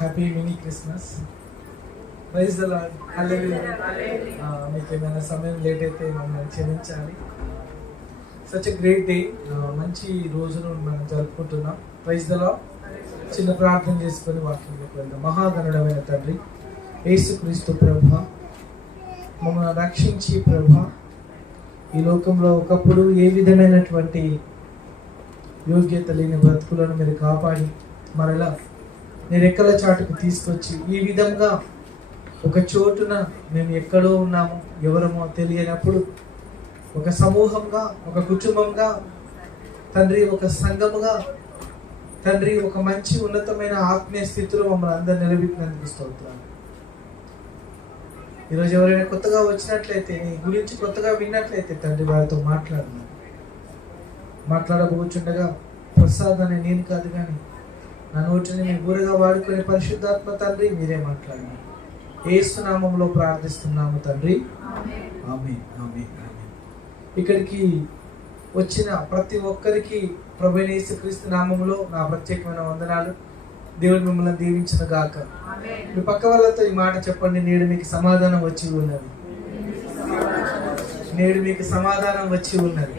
Happy many Christmas. Praise the Lord. Hallelujah. మీకు ఏమైనా సమయం లేట్ అయితే మమ్మల్ని క్షమించాలి. Such a great day. మంచి రోజును మనం జరుపుకుంటున్నాం. Praise the Lord. చిన్న ప్రార్థన చేసుకొని వాక్యంలోకి వెళ్దాం. మహాగణుడమైన తండ్రి యేసుక్రీస్తు ప్రభా, మమ్మల్ని రక్షించి ప్రభా, ఈ లోకంలో ఒకప్పుడు ఏ విధమైనటువంటి యోగ్యత లేని బ్రతుకులను మీరు కాపాడి మరలా నేను రెక్కల చాటుకు తీసుకొచ్చి ఈ విధంగా ఒక చోటున మేము ఎక్కడో ఉన్నామో ఎవరమో తెలియనప్పుడు ఒక సమూహంగా, ఒక కుటుంబంగా తండ్రి, ఒక సంఘముగా తండ్రి, ఒక మంచి ఉన్నతమైన ఆత్మీయ స్థితిలో మమ్మల్ని అందరు నిలబెట్టినందుకు స్తోత్రాలు. ఈరోజు ఎవరైనా కొత్తగా వచ్చినట్లయితే, నీ గురించి కొత్తగా విన్నట్లయితే తండ్రి వారితో మాట్లాడబోచుండగా ప్రసాద్ అనే నేను కాదు కానీ నా నోటిని మీ గురుగా వాడుకొని పరిశుద్ధాత్మ తండ్రి మీరే మాట్లాడండి. యేసు నామములో ప్రార్థిస్తున్నాము తండ్రి, ఆమేన్, ఆమేన్, ఆమేన్. ఇక్కడికి వచ్చిన ప్రతి ఒక్కరికి ప్రభువైన యేసుక్రీస్తు నామములో నా ప్రత్యేకమైన వందనాలు. దేవుడు మిమ్మల్ని దీవించిన గాక. మీ పక్క వాళ్ళతో ఈ మాట చెప్పండి. నేడు మీకు సమాధానం వచ్చి ఉన్నది. నేడు మీకు సమాధానం వచ్చి ఉన్నది.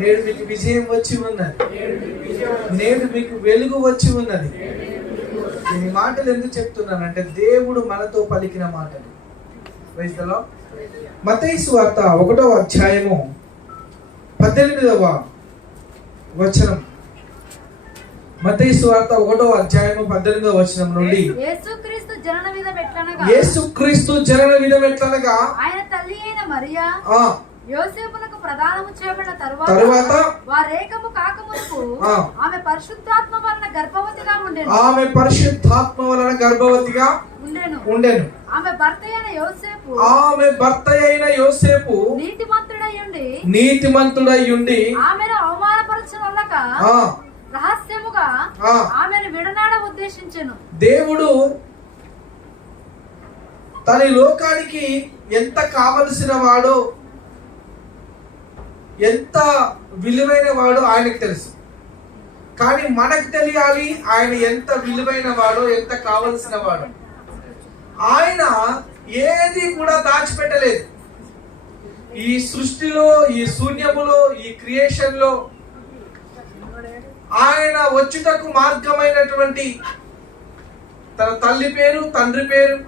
నేడు మీకు విజయం వచ్చి ఉన్నది. నేడు మీకు వెలుగు వచ్చి ఉన్నది. నేను ఈ మాటలు ఎందుకు చెప్తున్నానంటే దేవుడు మనతో పలికిన మాటలు. Praise the Lord. మత్తయి సువార్త 1వ అధ్యాయము 18వ వచనం. మత్తయి సువార్త 1వ అధ్యాయము 18వ వచనం నుండి యేసుక్రీస్తు జనన విధం ఎట్లనగా ఆయన తల్లి అయిన మరియా యోసేపునకు ప్రదానము చేయబడిన తరువాత వారేకము కాకమునకు ఆమె పరిశుద్ధాత్మ వలన గర్భవతిగా ఉండెను. ఆమె భర్త అయిన యోసేపు నీతిమంతుడై ఉండి ఆమెను అవమానపరచనొల్లక రహస్యముగా ఆమెను విడనాడ ఉద్దేశించెను. దేవుడు తన లోకానికి ఎంత కావలసిన వాడో, ఎంత విలువైన వాడో ఆయనకు తెలుసు. కానీ మనకు తెలియాలి ఆయన ఎంత విలువైన వాడో, ఎంత కావలసిన వాడో. ఆయన ఏది కూడా దాచిపెట్టలేదు. ఈ సృష్టిలో, ఈ శూన్యములో, ఈ క్రియేషన్ లో ఆయన వచ్చుటకు మార్గమైనటువంటి తన తల్లి పేరు, తండ్రి పేరు,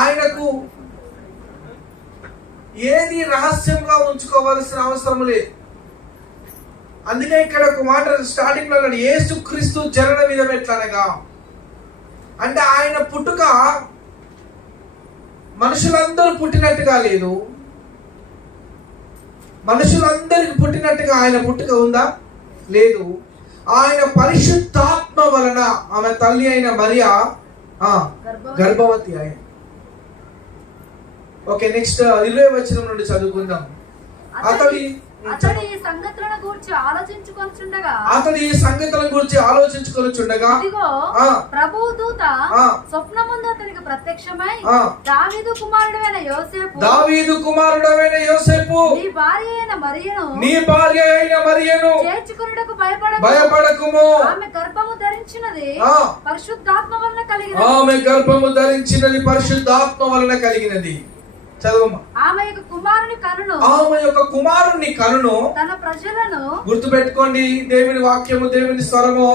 ఆయనకు ఏది రహస్యంగా ఉంచుకోవాల్సిన అవసరం లేదు. అందుకే ఇక్కడ ఒక మాట స్టార్టింగ్ లో అన్నాడు, యేసుక్రీస్తు జనన విధం ఎట్లనగా. అంటే ఆయన పుట్టుక మనుషులందరూ పుట్టినట్టుగా లేదు. మనుషులందరికి పుట్టినట్టుగా ఆయన పుట్టుక ఉందా? లేదు. ఆయన పరిశుద్ధాత్మ వలన ఆమె తల్లి అయిన మరియా గర్భవతి ఆయన. ఓకే, నెక్స్ట్ 20వ వచనం నుండి చదువుకుందాం. అతడు ఈ సంగతులను గురించి ఆలోచించుకొనుచుండగా ప్రభువు దూత స్వప్నమందు అతనికి ప్రత్యక్షమై దావీదు కుమారుడైన యోసేపు నీ భార్య అయిన మరియను చేర్చుకొనుటకు భయపడకుము. ఆమె గర్భము ధరించినది పరిశుద్ధాత్మ వలన కలిగినది. చదువు. ఆమె యొక్క కుమారుని కనును తన ప్రజలను, గుర్తుపెట్టుకోండి దేవుని వాక్యము, దేవుని స్వరము.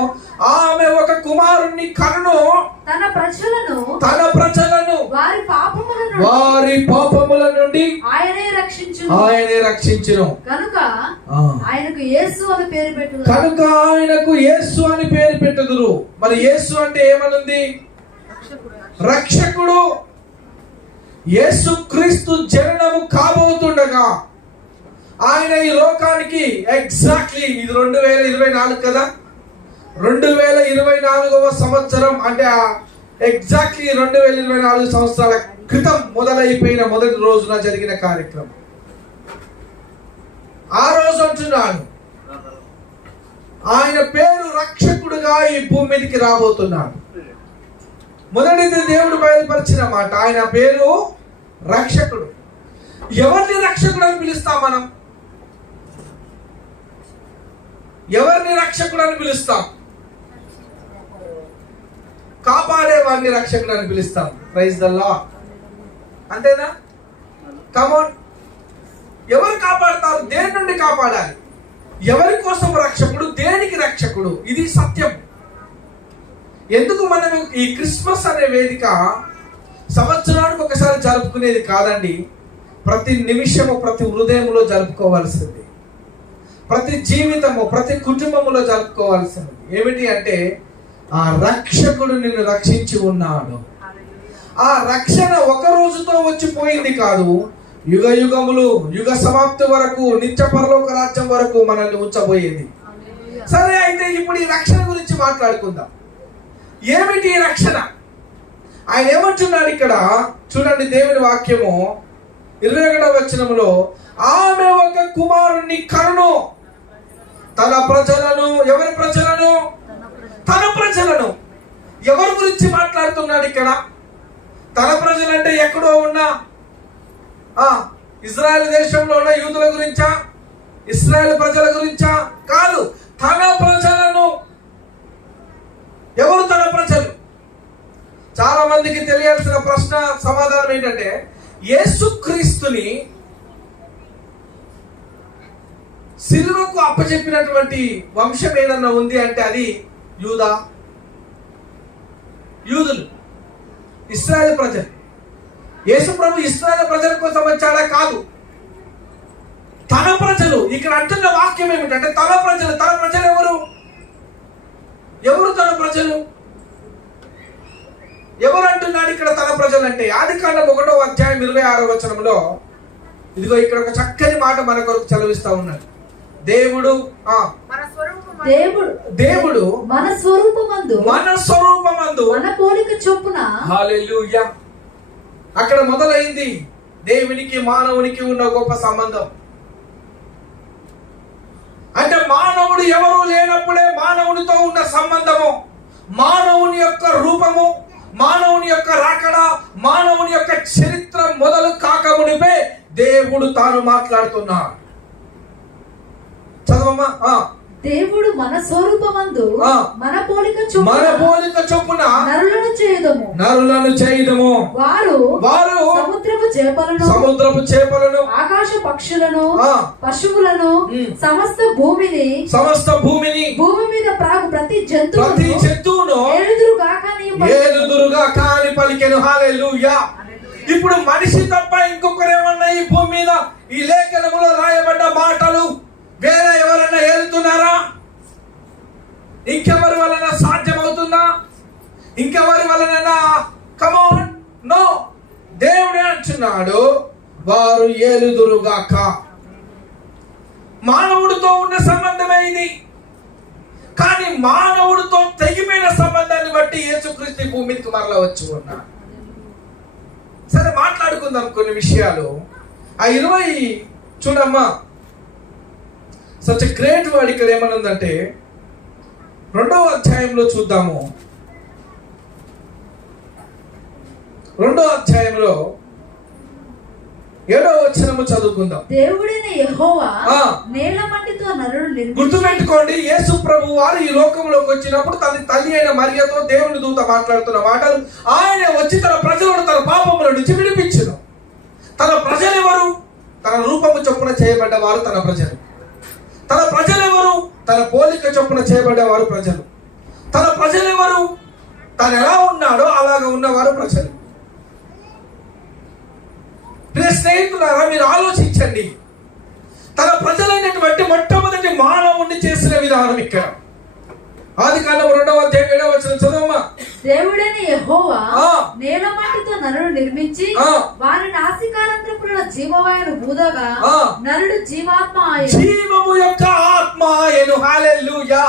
ఆమె ఒక కుమారుని కనును తన ప్రజలను వారి పాపముల నుండి ఆయనే రక్షించును. కనుక ఆయనకు యేసు అని పేరు పెట్టుదురు. మరి యేసు అంటే ఏమనుంది? రక్షకుడు. యేసుక్రీస్తు జననము కాబోతుండగా ఆయన ఈ లోకానికి ఎగ్జాక్ట్లీ, ఇది 2024 కదా, 2024వ సంవత్సరం అంటే ఎగ్జాక్ట్లీ 2024 సంవత్సరాల క్రితం మొదలైపోయిన మొదటి రోజున జరిగిన కార్యక్రమం. ఆ రోజు అంటున్నాడు ఆయన పేరు రక్షకుడుగా ఈ భూమి మీదకి రాబోతున్నాడు. మొదటిది దేవుడు బయలుపరిచిన మాట, ఆయన పేరు రక్షకుడు. ఎవరిని రక్షకుడు అని పిలుస్తాం మనం? ఎవరిని రక్షకుడు అని పిలుస్తాం? కాపాడే వాడిని రక్షకుడు అని పిలుస్తాం. Praise the Lord. అంతేనా? కమోన్. ఎవరు కాపాడతారు? దేని నుండి కాపాడాలి? ఎవరి కోసం రక్షకుడు? దేనికి రక్షకుడు? ఇది సత్యం. ఎందుకు మనం ఈ క్రిస్మస్ అనే వేదిక సంవత్సరానికి ఒకసారి జరుపుకునేది కాదండి. ప్రతి నిమిషము, ప్రతి హృదయంలో జరుపుకోవాల్సింది, ప్రతి జీవితము, ప్రతి కుటుంబములో జరుపుకోవాల్సింది. ఏమిటి అంటే ఆ రక్షకుడు నిన్ను రక్షించి ఉన్నాడు. ఆ రక్షణ ఒక రోజుతో వచ్చిపోయింది కాదు, యుగ యుగములు, యుగ సమాప్తి వరకు, నిత్య పరలోక రాజ్యం వరకు మనల్ని ఉంచబోయేది. సరే, అయితే ఇప్పుడు ఈ రక్షణ గురించి మాట్లాడుకుందాం. ఏమిటి ఈ రక్షణ? ఆయన ఏమంటున్నాడు ఇక్కడ చూడండి, దేవుని వాక్యము 21వ వచనములో, ఆమె ఒక కుమారుణ్ణి కనును, తన ప్రజలను. ఎవరి ప్రజలను? తన ప్రజలను. ఎవరి గురించి మాట్లాడుతున్నాడు ఇక్కడ? తన ప్రజలంటే ఎక్కడో ఉన్న ఇజ్రాయెల్ దేశంలో ఉన్న యూదుల గురించా? ఇస్రాయేల్ ప్రజల గురించా? కాదు, తన ప్రజలను. ఎవరు తన ప్రజలు? చాలా మందికి తెలియాల్సిన ప్రశ్న సమాధానం ఏంటంటే, యేసుక్రీస్తుని సిలువకు అప్పచెప్పినటువంటి వంశం ఏదన్నా ఉంది అంటే అది యూదులు, ఇశ్రాయేలు ప్రజలు. యేసు ప్రభు ఇశ్రాయేలు ప్రజల కోసం వచ్చాడా? కాదు, తన ప్రజలు. ఇక్కడ అంటున్న వాక్యం ఏమిటంటే తన ప్రజలు. తన ప్రజలు ఎవరు? ఎవరు తన ప్రజలు? ఎవరు అంటున్నాడు ఇక్కడ తన ప్రజలు అంటే? ఆదికాండం 1వ అధ్యాయం 26వ వచనంలో ఇదిగో ఇక్కడ ఒక చక్కని మాట మన కొరకు చదివిస్తా ఉన్నాడు. దేవుడు మన స్వరూపమందు మన పోలిక చొప్పున. హల్లెలూయా. అక్కడ మొదలైంది దేవునికి మానవునికి ఉన్న గొప్ప సంబంధం. అంటే మానవుడు ఎవరు లేనప్పుడే మానవునితో ఉన్న సంబంధము, మానవుని యొక్క రూపము, మానవుని యొక్క రాకడ, మానవుని యొక్క చరిత్ర మొదలు కాకమునిపే దేవుడు తాను మాట్లాడుతున్నాడు. చదవమ్మా. దేవుడు మన స్వరూపమందు మన పోలిక చొప్పున నరులను చేయుదము. వారు సముద్రపు చేపలను ఆకాశ పక్షులను పశువులను సమస్త భూమిని భూమి మీద ప్రాగు ప్రతి జంతువును ఏలుదురుగా కాని పలికెను. హల్లెలూయా. ఇప్పుడు మనిషి తప్ప ఇంకొకరేమన్నా ఈ భూమి మీద ఈ లేఖనములో రాయబడ్డ మాటలు వేరే ఎవరైనా ఏలుతున్నారా? ఇంకెవరి వలన సాధ్యమవుతుందా? ఇంకెవరి వలన? Come on, no. దేవుడే అంటున్నాడు, వారు ఏలుదురుగాక. మానవుడితో ఉన్న సంబంధమే ఇది. కానీ మానవుడితో తెగిపోయిన సంబంధాన్ని బట్టి యేసుక్రీస్తు భూమికి మరలా వచ్చి ఉన్నాడు. సరే, మాట్లాడుకుందాం కొన్ని విషయాలు. ఆ 20 చూడమ్మా, సచ్ గ్రేట్ వర్డ్. ఇక్కడ ఏమనుందంటే 2వ అధ్యాయంలో చూద్దాము. 2వ అధ్యాయంలో 7వ వచనము చదువుకుందాం. దేవుడైన యెహోవా నేల మట్టితో నరుని నిర్మించి. గుర్తుపెట్టుకోండి, యేసు ప్రభు వారు ఈ లోకంలోకి వచ్చినప్పుడు తన తల్లి అయిన మరియతో దేవుని దూత మాట్లాడుతున్న మాటలు, ఆయన వచ్చి తన ప్రజలను తన పాపముల నుంచి విడిపించును. తన ప్రజలు ఎవరు? తన రూపము చొప్పున చేయబడ్డ వారు తన ప్రజలు. తన ప్రజలు ఎవరు? తన పోలిక చొప్పున చేయబడ్డవారు ప్రజలు. తన ప్రజలు ఎవరు? తను ఎలా ఉన్నాడో అలాగా ఉన్నవారు ప్రజలు. ప్రియ స్నేహితులారా, మీరు ఆలోచించండి. తన ప్రజలైనటువంటి మొట్టమొదటి మానవుణ్ణి చేసిన విధానం ఇక్కడ. ఆదికాండం 2వ అధ్యాయం 7వ వచనం చదవమ్మా. దేవుడైన యెహోవా నేల మట్టితో నరుడు నిర్మించి వారి నాసికారంధ్రములలో జీవవాయువును ఊదగా నరుడు జీవాత్మ ఆయను. జీవము యొక్క ఆత్మ ఆయను. హల్లెలూయా.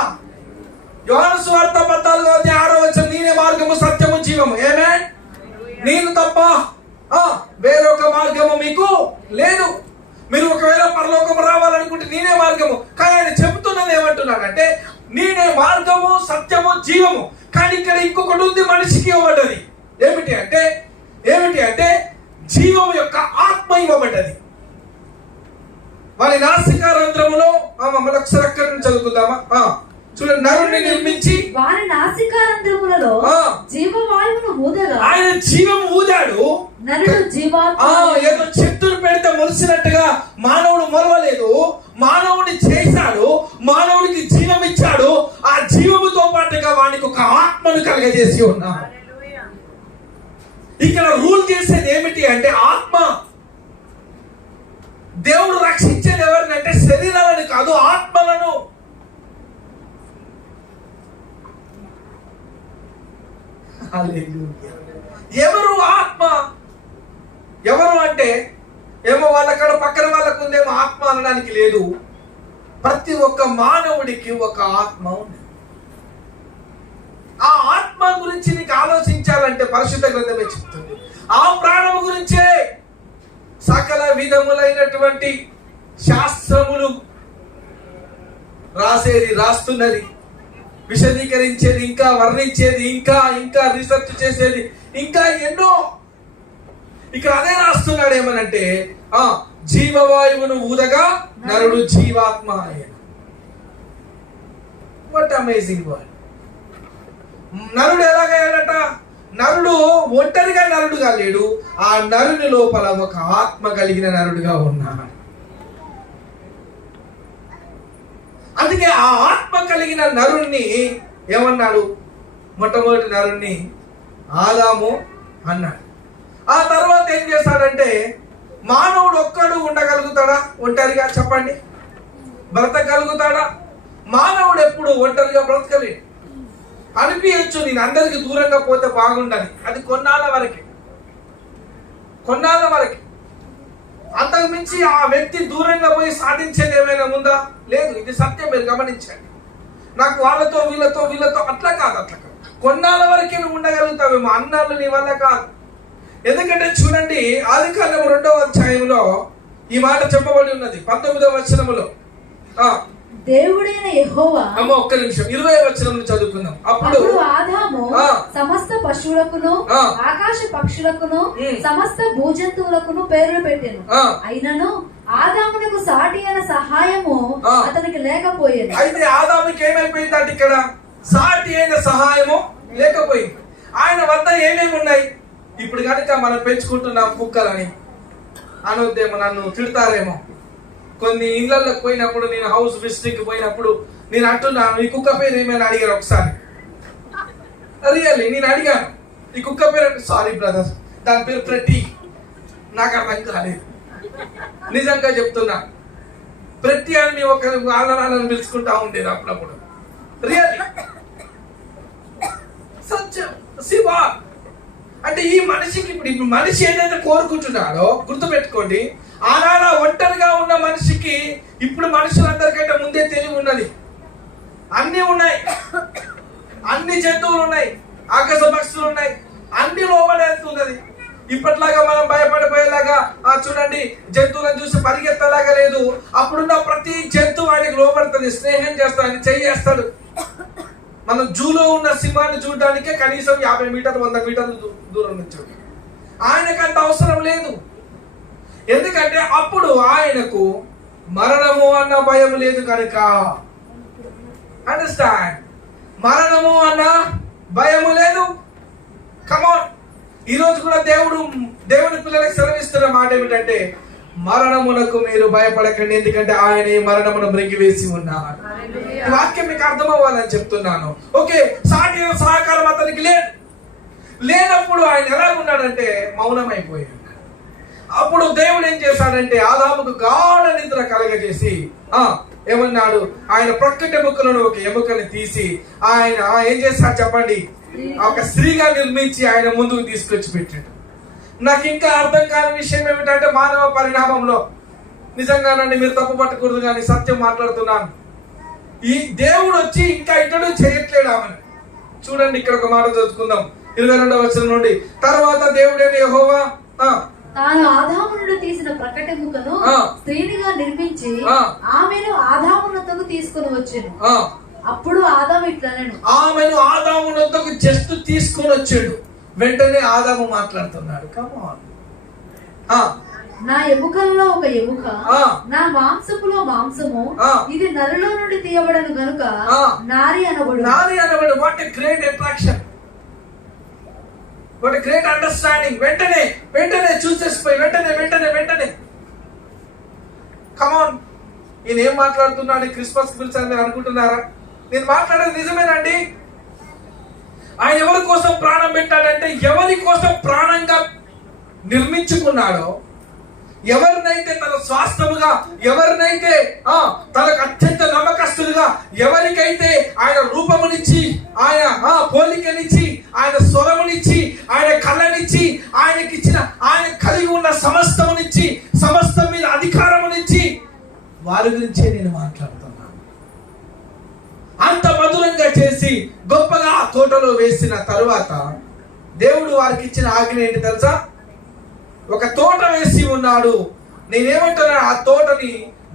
యోహాను సువార్త 14వ అధ్యాయం 6వ వచనం, నేనే మార్గము సత్యము జీవము. ఆమేన్. నేను తప్ప వేరొక మార్గము మీకు లేదు. మీరు ఒకవేళ పరలోకము రావాలనుకుంటే నేనే మార్గము. కానీ ఆయన చెబుతున్నది ఏమంటున్నాడంటే, నేనే మార్గము సత్యము జీవము. కానీ ఇక్కడ ఇంకొకటి ఉంది మనిషికి ఇవ్వబడ్డది. ఏమిటి అంటే జీవము యొక్క ఆత్మ ఇవ్వబడ్డది. వారి నాసికారంధ్రములో మళ్ళీ ఒకసారి అక్కడి నుంచి చదువుకుందామా. చూడండి, నరుణ్ణి నిర్మించి వారి నాసికారంధ్రములలో జీవవాయువును ఊదగా ఆయన జీవం ఊదాడు. నరుడు జీవాత్మ. ఏదో చెట్టును పెడితే మొలిసినట్టుగా మానవుడు మొలవలేదు, మానవుడిని చేశాడు, మానవుడికి జీవం ఇచ్చాడు. ఆ జీవముతో పాటుగా వానికి ఒక ఆత్మను కలగజేసి ఉన్నాడు. ఇక్కడ రూల్ చేసేది ఏమిటి అంటే ఆత్మ. దేవుడు రక్షించేది ఎవరిని అంటే శరీరాలను కాదు, ఆత్మలను. ఎవరు ఆత్మ? ఎవరు అంటే ఏమో వాళ్ళక్కడ పక్కన వాళ్ళకు ఉందేమో ఆత్మ అనడానికి లేదు. ప్రతి ఒక్క మానవుడికి ఒక ఆత్మ ఉంది. ఆ ఆత్మ గురించి నీకు ఆలోచించాలంటే పరిశుద్ధ గ్రంథమే చెప్తుంది. ఆ ప్రాణము గురించే సకల విధములైనటువంటి శాస్త్రములు రాస్తున్నది, విశదీకరించేది, ఇంకా వర్ణించేది, ఇంకా రీసెర్చ్ చేసేది, ఇంకా ఎన్నో. ఇక్కడ అదే రాస్తున్నాడు ఏమనంటే జీవవాయువును ఊదగా నరుడు జీవాత్మ అయ్యాడు. What amazing word. నరుడు ఎలాగయ్యాడట? నరుడు ఒంటరిగా నరుడుగా లేడు, ఆ నరుని లోపల ఒక ఆత్మ కలిగిన నరుడుగా ఉన్నాడు. అందుకే ఆ ఆత్మ కలిగిన నరుణ్ణి ఏమన్నాడు? మొట్టమొదటి నరుణ్ణి ఆదాము అన్నాడు. ఆ తర్వాత ఏం చేస్తాడంటే మానవుడు ఒక్కడు ఉండగలుగుతాడా ఒంటరిగా? చెప్పండి, బ్రతకగలుగుతాడా? మానవుడు ఎప్పుడు ఒంటరిగా బ్రతకలేడు. అనిపించచ్చు నేను అందరికి దూరంగా పోతే బాగుండాలి, అది కొన్నాళ్ళ వరకే. అంతకు మించి ఆ వ్యక్తి దూరంగా పోయి సాధించేది ఏమైనా ఉందా? లేదు. ఇది సత్యం, మీరు గమనించండి. నాకు వాళ్ళతో వీళ్ళతో అట్లా కాదు. కొన్నాళ్ళ వరకే నువ్వు ఉండగలుగుతావేమో, అన్నాళ్ళు నీ వల్ల కాదు. ఎందుకంటే చూడండి, ఆదికాండము 2వ అధ్యాయంలో ఈ మాట చెప్పబడి ఉన్నది 19వ వచనములో. దేవుడైన యెహోవా ఒక్క నిమిషం 20వ వచనం చదువుకుందాం. అప్పుడు ఆదాము సమస్త పశువులకును ఆకాశ పక్షులకును సమస్త భూజంతువులకును పేర్లు పెట్టెను. అయినను ఆదామునకు సాటి అయిన సహాయము అతనికి లేకపోయేది. అయితే ఆదాముకి ఏమైపోయిందంటే ఇక్కడ సాటి అయిన సహాయము లేకపోయింది. ఆయన వద్ద ఏమేమి ఉన్నాయి? ఇప్పుడు కనుక మనం పెంచుకుంటున్నాం కుక్కలని అనొద్దేమో, నన్ను తిడతారేమో. కొన్ని ఇళ్లలోకి పోయినప్పుడు, నేను హౌస్ విజిటింగ్ పోయినప్పుడు నేను అంటున్నాను, ఈ కుక్క పేరు ఏమైనా అడిగారు ఒకసారి. రియల్లీ నేను అడిగాను, ఈ కుక్క పేరు అంటే సారీ బ్రదర్, దాని పేరు ప్రతి. నాకు అర్థం కాలేదు, నిజంగా చెప్తున్నా. ప్రతి అని ఒక వాళ్ళని పిలుచుకుంటా ఉండేది అప్పుడప్పుడు. రియల్లీ సత్యం. శివ అంటే ఈ మనిషికి ఇప్పుడు మనిషి ఏదైతే కోరుకుంటున్నాడో గుర్తుపెట్టుకోండి, ఆనాడ ఒంటరిగా ఉన్న మనిషికి ఇప్పుడు మనుషులందరికంటే ముందే తెలివి ఉన్నది. అన్ని ఉన్నాయి, అన్ని జంతువులు ఉన్నాయి, ఆకాశ పక్షులు ఉన్నాయి, అన్ని లోబడేస్తున్నది. ఇప్పట్లాగా మనం భయపడిపోయేలాగా చూడండి, జంతువులను చూసి పరిగెత్తలాగా లేదు. అప్పుడున్న ప్రతి జంతువు ఆయనకు లోబడుతుంది, స్నేహం చేస్తాడు, చేస్తాడు. మనం జూలో ఉన్న సింహాన్ని చూడడానికే కనీసం 50 మీటర్లు 100 మీటర్లు దూరం నుంచి. ఆయనకు అంత అవసరం లేదు. ఎందుకంటే అప్పుడు ఆయనకు మరణము అన్న భయం లేదు కనుక. అండర్స్టాండ్? మరణము అన్న భయము లేదు. కమాన్. ఈరోజు కూడా దేవుని పిల్లలకు సెలవిస్తున్న మాట ఏమిటంటే మరణమునకు మీరు భయపడకండి, ఎందుకంటే ఆయన ఈ మరణమును మృంగివేసి ఉన్నారు. వాక్యం మీకు అర్థం అవ్వాలని చెప్తున్నాను. ఓకే, సాటి సహకారం అతనికి లేనప్పుడు ఆయన ఎలా ఉన్నాడంటే మౌనమైపోయాడు. అప్పుడు దేవుడు ఏం చేశాడంటే ఆదాముకు గాఢ నిద్ర కలగజేసి ఏమన్నాడు? ఆయన ప్రక్కటి ఎముకలను ఒక ఎముకని తీసి ఆయన ఏం చేశాడు చెప్పండి? ఒక స్త్రీగా నిర్మించి ఆయన ముందుకు తీసుకొచ్చి పెట్టాడు. నాకు ఇంకా అర్థం కాని విషయం ఏమిటంటే మానవ పరిణామంలో నిజంగానండి, మీరు తప్పు పట్టకూడదు కానీ సత్యం మాట్లాడుతున్నాను. ఈ దేవుడు వచ్చి ఇంకా ఇతడు చేయట్లేడు ఆమెను. చూడండి, ఇక్కడ ఒక మాట చదువుకుందాం 22వ వచనం నుండి. తర్వాత దేవుడైన యెహోవా తాను ఆదాము నుండి తీసిన ప్రకటెముకను స్త్రీనిగా నిర్మించి ఆమెను ఆదామునొద్దకు తీసుకొని వచ్చాను. అప్పుడు ఆదాము ఇట్లనెను, ఆమెను ఆదామునొద్దకు జస్ట్ తీసుకొని వచ్చాడు. వెంటనే ఆదాము మాట్లాడుతున్నాడు. కమాన్. నా ఎముకలలో ఒక ఎముక, ఆ. నా మాంసములో మాంసము, ఆ. ఇది నరులో నుండి తీయబడను గనుక ఆ. నారి అనబడు. నారి అనబడు. What a great attraction, what a great understanding. వెంటనే వెంటనే చూసేసిపోయి వెంటనే కమాన్, ఈయన ఏం మాట్లాడుతున్నాడు, క్రిస్మస్ పిలిచాను మీరు అనుకుంటున్నారా? నేను మాట్లాడేది నిజమేనండి. ఆయన ఎవరి కోసం ప్రాణం పెట్టాడంటే, ఎవరి కోసం ప్రాణంగా నిర్మించుకున్నాడో, ఎవరినైతే తన స్వాస్థ్యముగా, ఎవరినైతే తనకు అత్యంత నమ్మకస్తులుగా, ఎవరికైతే ఆయన రూపమునిచ్చి, ఆయన పోలికనిచ్చి, ఆయన స్వరమునిచ్చి, ఆయన కళ్ళనిచ్చి, ఆయనకిచ్చిన, ఆయన కలిగి ఉన్న సమస్తమునిచ్చి, సమస్తం మీద అధికారమునిచ్చి, వారి గురించే నేను మాట్లాడుతున్నాను. అంత మధురంగా చేసి గొప్పగా ఆ తోటలో వేసిన తరువాత దేవుడు వారికి ఇచ్చిన ఆజ్ఞ ఏంటి తెలుసా? ఒక తోట వేసి ఉన్నాడు. నేనేమంటున్నా, ఆ తోటని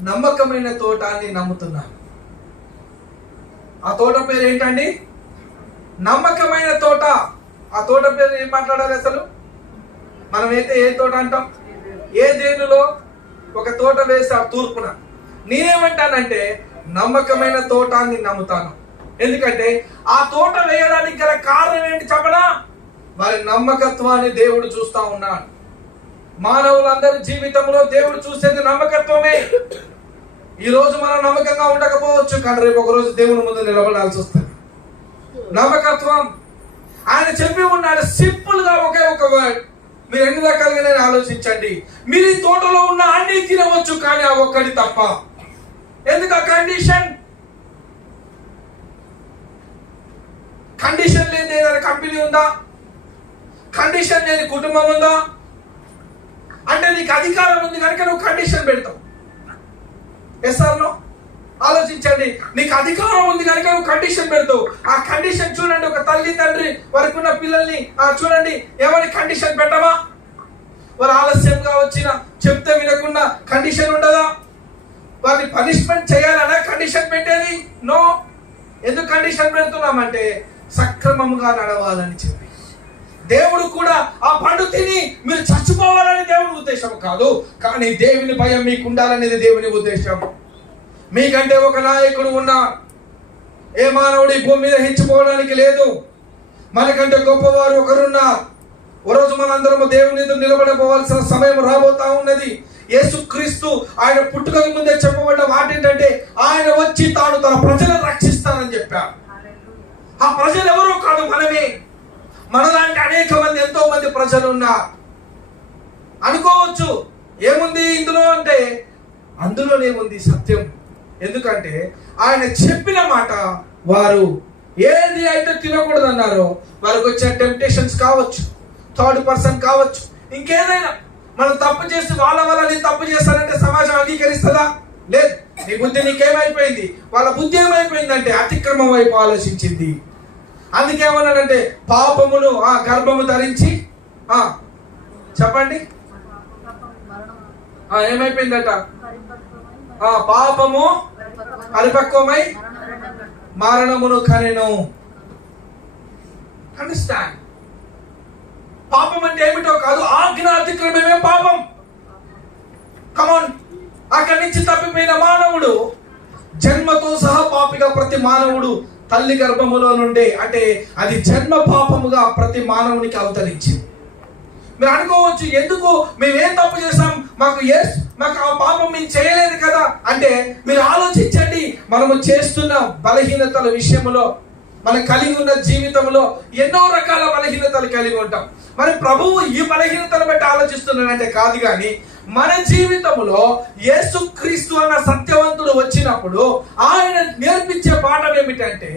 నమ్మకమైన తోట అని నమ్ముతున్నాను. ఆ తోట పేరు ఏంటండి? నమ్మకమైన తోట. ఆ తోట పేరు ఏం మాట్లాడాలి అసలు? మనమైతే ఏ తోట అంటాం? ఏ దేనిలో ఒక తోట వేసాడు తూర్పున. నేనేమంటానంటే నమ్మకమైన తోట అని నమ్ముతాను. ఎందుకంటే ఆ తోట వేయడానికి గల కారణం ఏంటి చెప్పనా? వారి నమ్మకత్వాన్ని దేవుడు చూస్తా ఉన్నాడు. మానవులందరి జీవితంలో దేవుడు చూసేది నమ్మకత్వమే. ఈ రోజు మనం నమ్మకంగా ఉండకపోవచ్చు, కానీ రేపు ఒక రోజు దేవుని ముందు నిలబడాల్సి వస్తుంది. నమ్మకత్వం ఆయన చెప్పి ఉన్నాడు సింపుల్ గా, ఒకే ఒక వర్డ్. మీరు ఎన్ని రకాలుగా నేను ఆలోచించండి. మీరు ఈ తోటలో ఉన్న అన్ని తినవచ్చు, కానీ ఆ ఒక్కటి తప్ప. ఎందుకు? కండిషన్ లేని ఏదైనా కంపెనీ ఉందా? కండిషన్ లేని కుటుంబం ఉందా? అంటే నీకు అధికారం ఉంది కనుక నువ్వు కండిషన్ పెడతావు. Yes or no? ఆలోచించండి. నీకు అధికారం ఉంది కనుక నువ్వు కండిషన్ పెడతావు. ఆ కండిషన్ చూడండి, ఒక తల్లి తండ్రి వారికి ఉన్న పిల్లల్ని చూడండి, ఎవరి కండిషన్ పెట్టమా? వారు ఆలస్యంగా వచ్చిన చెప్తే వినకుండా కండిషన్ ఉండదా? వారిని పనిష్మెంట్ చేయాలన్నా కండిషన్ పెట్టేది? నో. ఎందుకు కండిషన్ పెడుతున్నామంటే సక్రమంగా నడవాలని చెప్పి. దేవుడు కూడా ఆ పండు తిని మీరు చచ్చిపోవాలని దేవుని ఉద్దేశం కాదు, కానీ దేవుని భయం మీకు ఉండాలనేది దేవుని ఉద్దేశం. మీకంటే ఒక నాయకుడు ఉన్నా, ఏ మానవుడు ఈ భూమి మీద హెచ్చిపోవడానికి లేదు. మనకంటే గొప్పవారు ఒకరున్నారు. ఓ రోజు మనందరము దేవుని ఎదుట నిలబడపోవాల్సిన సమయం రాబోతా ఉన్నది. యేసుక్రీస్తు ఆయన పుట్టుకకు ముందే చెప్పబడ్డ మాట ఏంటంటే, ఆయన వచ్చి తాను తన ప్రజలను రక్షిస్తానని చెప్పాడు. ఆ ప్రజలు ఎవరో కాదు, మనమే. మనలాంటి అనేక మంది, ఎంతో మంది ప్రజలు ఉన్నారు. అనుకోవచ్చు ఏముంది ఇందులో అంటే, అందులోనేముంది సత్యం. ఎందుకంటే ఆయన చెప్పిన మాట వారు ఏది అయితే తినకూడదు అన్నారో, వారికి వచ్చే టెంప్టేషన్స్ కావచ్చు, థర్డ్ పర్సన్ కావచ్చు, ఇంకేదైనా. మనం తప్పు చేసి వాళ్ళ వల్ల నేను తప్పు చేస్తానంటే సమాజం అంగీకరిస్తుందా? లేదు. నీ బుద్ధి నీకేమైపోయింది? వాళ్ళ బుద్ధి ఏమైపోయిందంటే అతిక్రమం వైపు ఆలోచించింది. అందుకేమన్నాడంటే పాపమును గర్భము ధరించి చెప్పండి ఏమైపోయిందట? పాపము పరిపక్వమై మరణమును కనెను. అండర్స్టాండ్? పాపం అంటే ఏమిటో కాదు, ఆజ్ఞ అతిక్రమమే పాపం. కమాన్. అక్కడి నుంచి తప్పిపోయిన మానవుడు జన్మతో సహా పాపిగా, ప్రతి మానవుడు తల్లి గర్భములో నుండే, అంటే అది జన్మ పాపముగా ప్రతి మానవునికి అవతరించింది. మీరు అనుకోవచ్చు, ఎందుకు మేమేం తప్పు చేస్తాం, మాకు ఆ పాపం మేము చేయలేదు కదా అంటే, మీరు ఆలోచించండి. మనము చేస్తున్న బలహీనతల విషయంలో, మనం కలిగి ఉన్న జీవితంలో ఎన్నో రకాల బలహీనతలు కలిగి ఉంటాం. మరి ప్రభువు ఈ బలహీనతను బట్టి ఆలోచిస్తున్నాడంటే కాదు, కానీ మన జీవితంలో యేసుక్రీస్తు అన్న సత్యవంతుడు వచ్చినప్పుడు ఆయన నేర్పించే పాఠం ఏమిటంటే,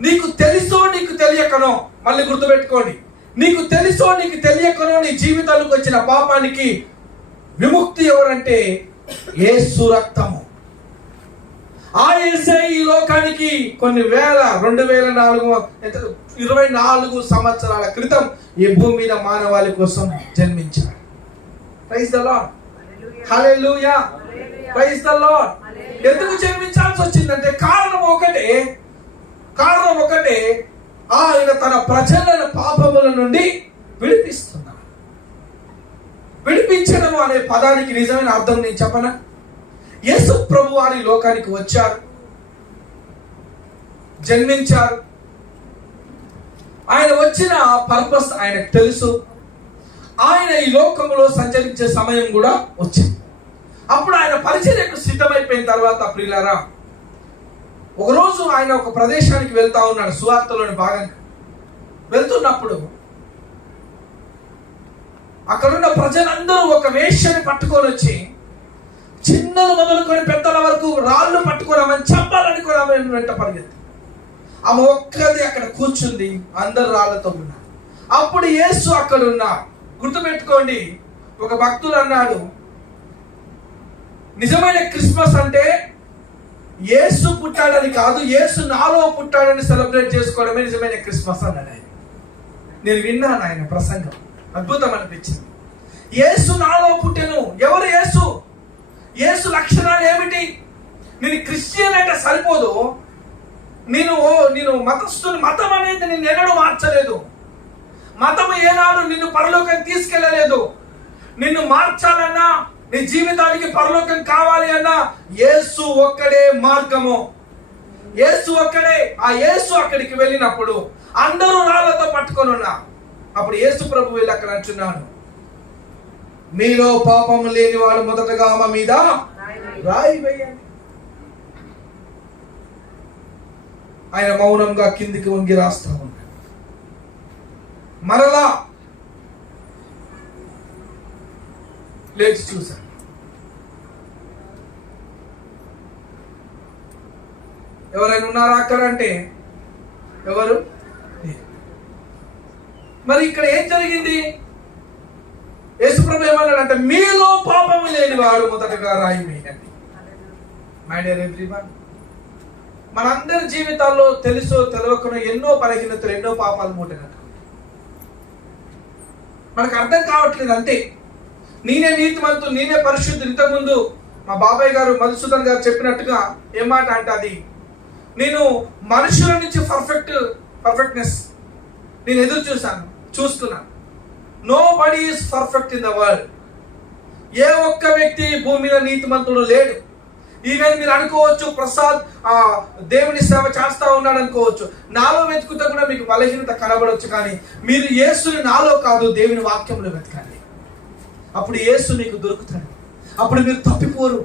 నీకు తెలుసో నీకు తెలియకనో, మళ్ళీ గుర్తుపెట్టుకోండి, నీకు తెలుసో నీకు తెలియకనో నీ జీవితానికి వచ్చిన పాపానికి విముక్తి ఎవరంటే యేసు రక్తము. ఆ యేసే ఈ లోకానికి కొన్ని 24 సంవత్సరాల క్రితం ఈ భూమి మీద మానవాళి కోసం జన్మించాడు. Praise the Lord. Hallelujah. Praise the Lord. ఎందుకు జన్మించాల్సి వచ్చిందంటే కారణం ఒకటే, ఆయన తన ప్రజలను పాపముల నుండి విడిపిస్తున్నాడు. విడిపించడం అనే పదానికి నిజమైన అర్థం నేను చెప్పనా? యేసు ప్రభు వారి లోకానికి వచ్చారు, జన్మించారు. ఆయన వచ్చిన పర్పస్ ఆయనకు తెలుసు. ఆయన ఈ లోకంలో సంచరించే సమయం కూడా వచ్చింది. అప్పుడు ఆయన పరిచర్యకు సిద్ధమైపోయిన తర్వాత ప్రియులారా, ఒకరోజు ఆయన ఒక ప్రదేశానికి వెళ్తా ఉన్నాడు. సువార్తలోని భాగంగా వెళ్తున్నప్పుడు అక్కడున్న ప్రజలందరూ ఒక వేశ్యని పట్టుకొని వచ్చి, చిన్నలు మొదలుకొని పెద్దల వరకు రాళ్ళు పట్టుకోరామని, చంపాలనుకోరామని వెంట పరిగెత్తి, ఆమె ఒక్కది అక్కడ కూర్చుంది, అందరు రాళ్లతో ఉన్నారు. అప్పుడు యేసు అక్కడ ఉన్నారు. గుర్తుపెట్టుకోండి, ఒక భక్తుడు అన్నాడు, నిజమైన క్రిస్మస్ అంటే యేసు పుట్టాడని కాదు, యేసు నాలో పుట్టాడని సెలబ్రేట్ చేసుకోవడమే నిజమైన క్రిస్మస్ అన్నాడు ఆయన. నేను విన్నాను ఆయన ప్రసంగం, అద్భుతం అనిపించింది. యేసు నాలో పుట్టెను. ఎవరు యేసు? యేసు లక్షణాలు ఏమిటి? నేను క్రిస్టియన్ అంటే సరిపోదు. నేను మతస్థుని. మతం అనేది నిన్ను ఎన్నడూ మార్చలేదు. మతం ఏనాడు నిన్ను పరలోకం తీసుకెళ్ళలేదు. నిన్ను మార్చాలన్నా, నీ జీవితానికి పరలోకం కావాలి అన్నా యేసు ఒక్కడే మార్గము, యేసు ఒక్కడే. ఆ యేసు అక్కడికి వెళ్ళినప్పుడు అందరూ రాళ్లతో పట్టుకొని ఉన్నా. అప్పుడు యేసు ప్రభు వెళ్ళి అక్కడ అంటున్నాడు, మీలో పాపం లేని వాడు మొదటగా ఆమె మీద రాయి వేయండి. ఆయన మౌనంగా కిందికి వంగి రాస్తా ఉన్నాడు. మరలా లేచి చూశాను. ఎవరైనా ఉన్నారా అక్కడ అంటే ఎవరు? మరి ఇక్కడ ఏం జరిగింది? యేసుప్రభు ఏమన్నాడంటే, మీలో పాపం లేని వాడు మొదటగా రాయి వేయండి. మై డియర్ ఎవ్రీవన్, మనందరి జీవితాల్లో తెలుసో తెలియకుండా ఎన్నో బలహీనతలు, ఎన్నో పాపాలు మూటనట్టు మనకు అర్థం కావట్లేదు. అంతే, నేనే నీతిమంతుడు, నేనే పరిశుద్ధుడు. ఇంతకుముందు మా బాబాయ్ గారు మధుసూదన్ గారు చెప్పినట్టుగా ఏం మాట అంటే, అది నేను మనుషుల నుంచి పర్ఫెక్ట్నెస్ నేను ఎదురు చూస్తున్నాను. Nobody is perfect in the world. ఏ ఒక్క వ్యక్తి భూమి మీద నీతిమంతుడు లేడు. ఈవెన్ మీరు అనుకోవచ్చు, ప్రసాద్ దేవుని సేవ చేస్తా ఉన్నాడు అనుకోవచ్చు, నాలో వెతుకుతా కూడా మీకు బలహీనత కనబడవచ్చు. కానీ మీరు యేసుని నాలో కాదు, దేవుని వాక్యంలో వెతకండి. అప్పుడు యేసు మీకు దొరుకుతాడు. అప్పుడు మీరు తప్పిపోరు.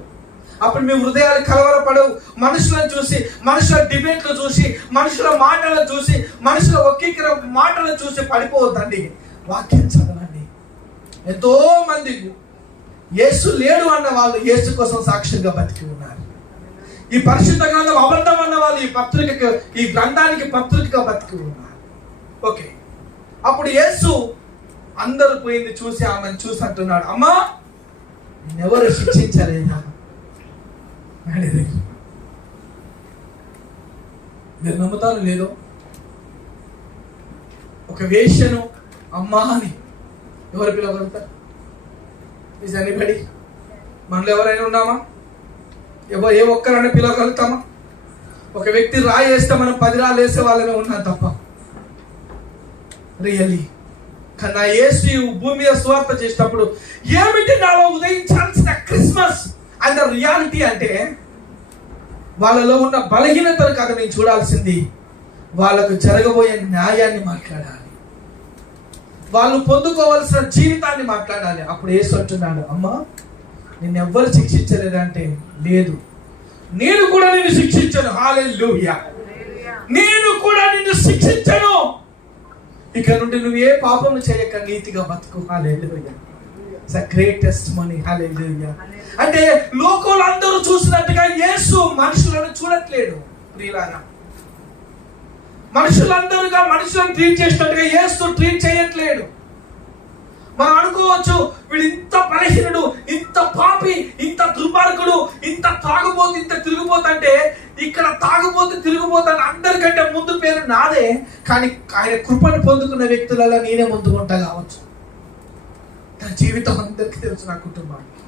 అప్పుడు మీ హృదయాలు కలవరపడవు. మనుషులను చూసి, మనుషుల డిబేట్లు చూసి, మనుషుల మాటలను చూసి, మనుషుల ఒక్కీకర మాటలను చూసి పడిపోవద్దండి. వాక్యం చదవండి. ఎంతో మంది యేసు లేడు అన్న వాళ్ళు యేసు కోసం సాక్షిగా బతికి ఉన్నారు. ఈ పరిశుద్ధ గ్రంథం అబద్ధం అన్న వాళ్ళు ఈ గ్రంథానికి పత్రికగా బతికి ఉన్నారు. ఓకే, అప్పుడు యేసు అందరూ పోయింది చూసి ఆమెను చూసి అంటున్నాడు, అమ్మా నేనెవరు శిక్షించలేదా? మీరు నమ్ముతారు లేదో, ఒక వేశ్యను అమ్మా అని ఎవరు పిలవగలుగుతారు? Is anybody? మనలో ఎవరైనా ఉన్నామా? ఏ ఒక్కరైనా పిలవగలుగుతామా? ఒక వ్యక్తి రాయి వేస్తే మనం 10 రాళ్ళు వేసే వాళ్ళమే ఉన్నాం తప్ప. రియల్లీ. కానీ నా యేసు భూమి మీద సువార్త చేసినప్పుడు ఏమిటి నాలో ఉదయించాల్సిన క్రిస్మస్ అండ్ రియాలిటీ అంటే, వాళ్ళలో ఉన్న బలహీనతను కాదు నేను చూడాల్సింది, వాళ్ళకు జరగబోయే న్యాయాన్ని మాట్లాడాలి, వాళ్ళు పొందుకోవాల్సిన జీవితాన్ని మాట్లాడాలి. అప్పుడు యేసు అంటున్నాడు, అమ్మా నిన్నెవ్వరు శిక్షించలేదంటే, లేదు నేను కూడా నిన్ను శిక్షించను. హల్లెలూయా. నేను కూడా నిన్ను శిక్షించను. ఇక నుండి నువ్వు ఏ పాపము చేయక నీతిగా బతుకు. Hallelujah. It's a great testimony. Hallelujah. అంటే లోకంలో అందరూ చూసినట్టుగా యేసు మనుషులను చూడట్లేడు. ప్రియులారా, మనుషులందరూగా మనుషులను ట్రీట్ చేసినట్టుగా యేసు ట్రీట్ చేయట్లేడు. మనం అనుకోవచ్చు, వీడు ఇంత బలహీనుడు, ఇంత పాపి, ఇంత దుర్మార్గుడు, ఇంత తాగుబోతు, ఇంత తిరుగుబోతంటే, ఇక్కడ తాగుబోతు తిరుగుబోతు అందరికంటే ముందు పేరు నాదే. కానీ ఆయన కృపను పొందుకున్న వ్యక్తులలో నేనే ముందుకుంటా కావచ్చు. నా జీవితం అందరికీ తెలుసు, నా కుటుంబానికి.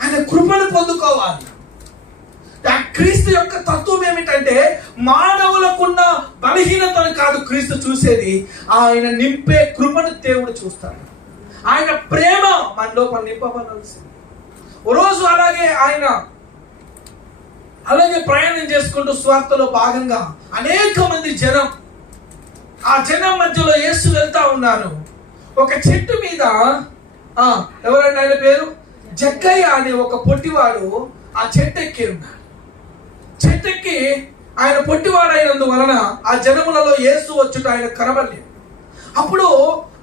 ఆయన కృపను పొందుకోవాలి. ఆ క్రీస్తు యొక్క తత్వం ఏమిటంటే, మానవులకున్న బలహీనతను కాదు క్రీస్తు చూసేది, ఆయన నింపే కృపను దేవుడు చూస్తాడు. ఆయన ప్రేమ మన లోపల నింపబడాల్సింది. ఓ రోజు అలాగే ప్రయాణం చేసుకుంటూ స్వార్థలో భాగంగా అనేక మంది జనం, ఆ జనం మధ్యలో యేసు వెళ్తా ఉన్నారు. ఒక చెట్టు మీద ఎవరండి ఆయన పేరు జక్కయ్య అనే ఒక పొట్టివాడు ఆ చెట్టు ఎక్కి ఉన్నాడు. చెట్టెక్కి ఆయన పొట్టివాడైనందువలన ఆ జనములలో యేసు వచ్చుట ఆయన కనబడలేదు. అప్పుడు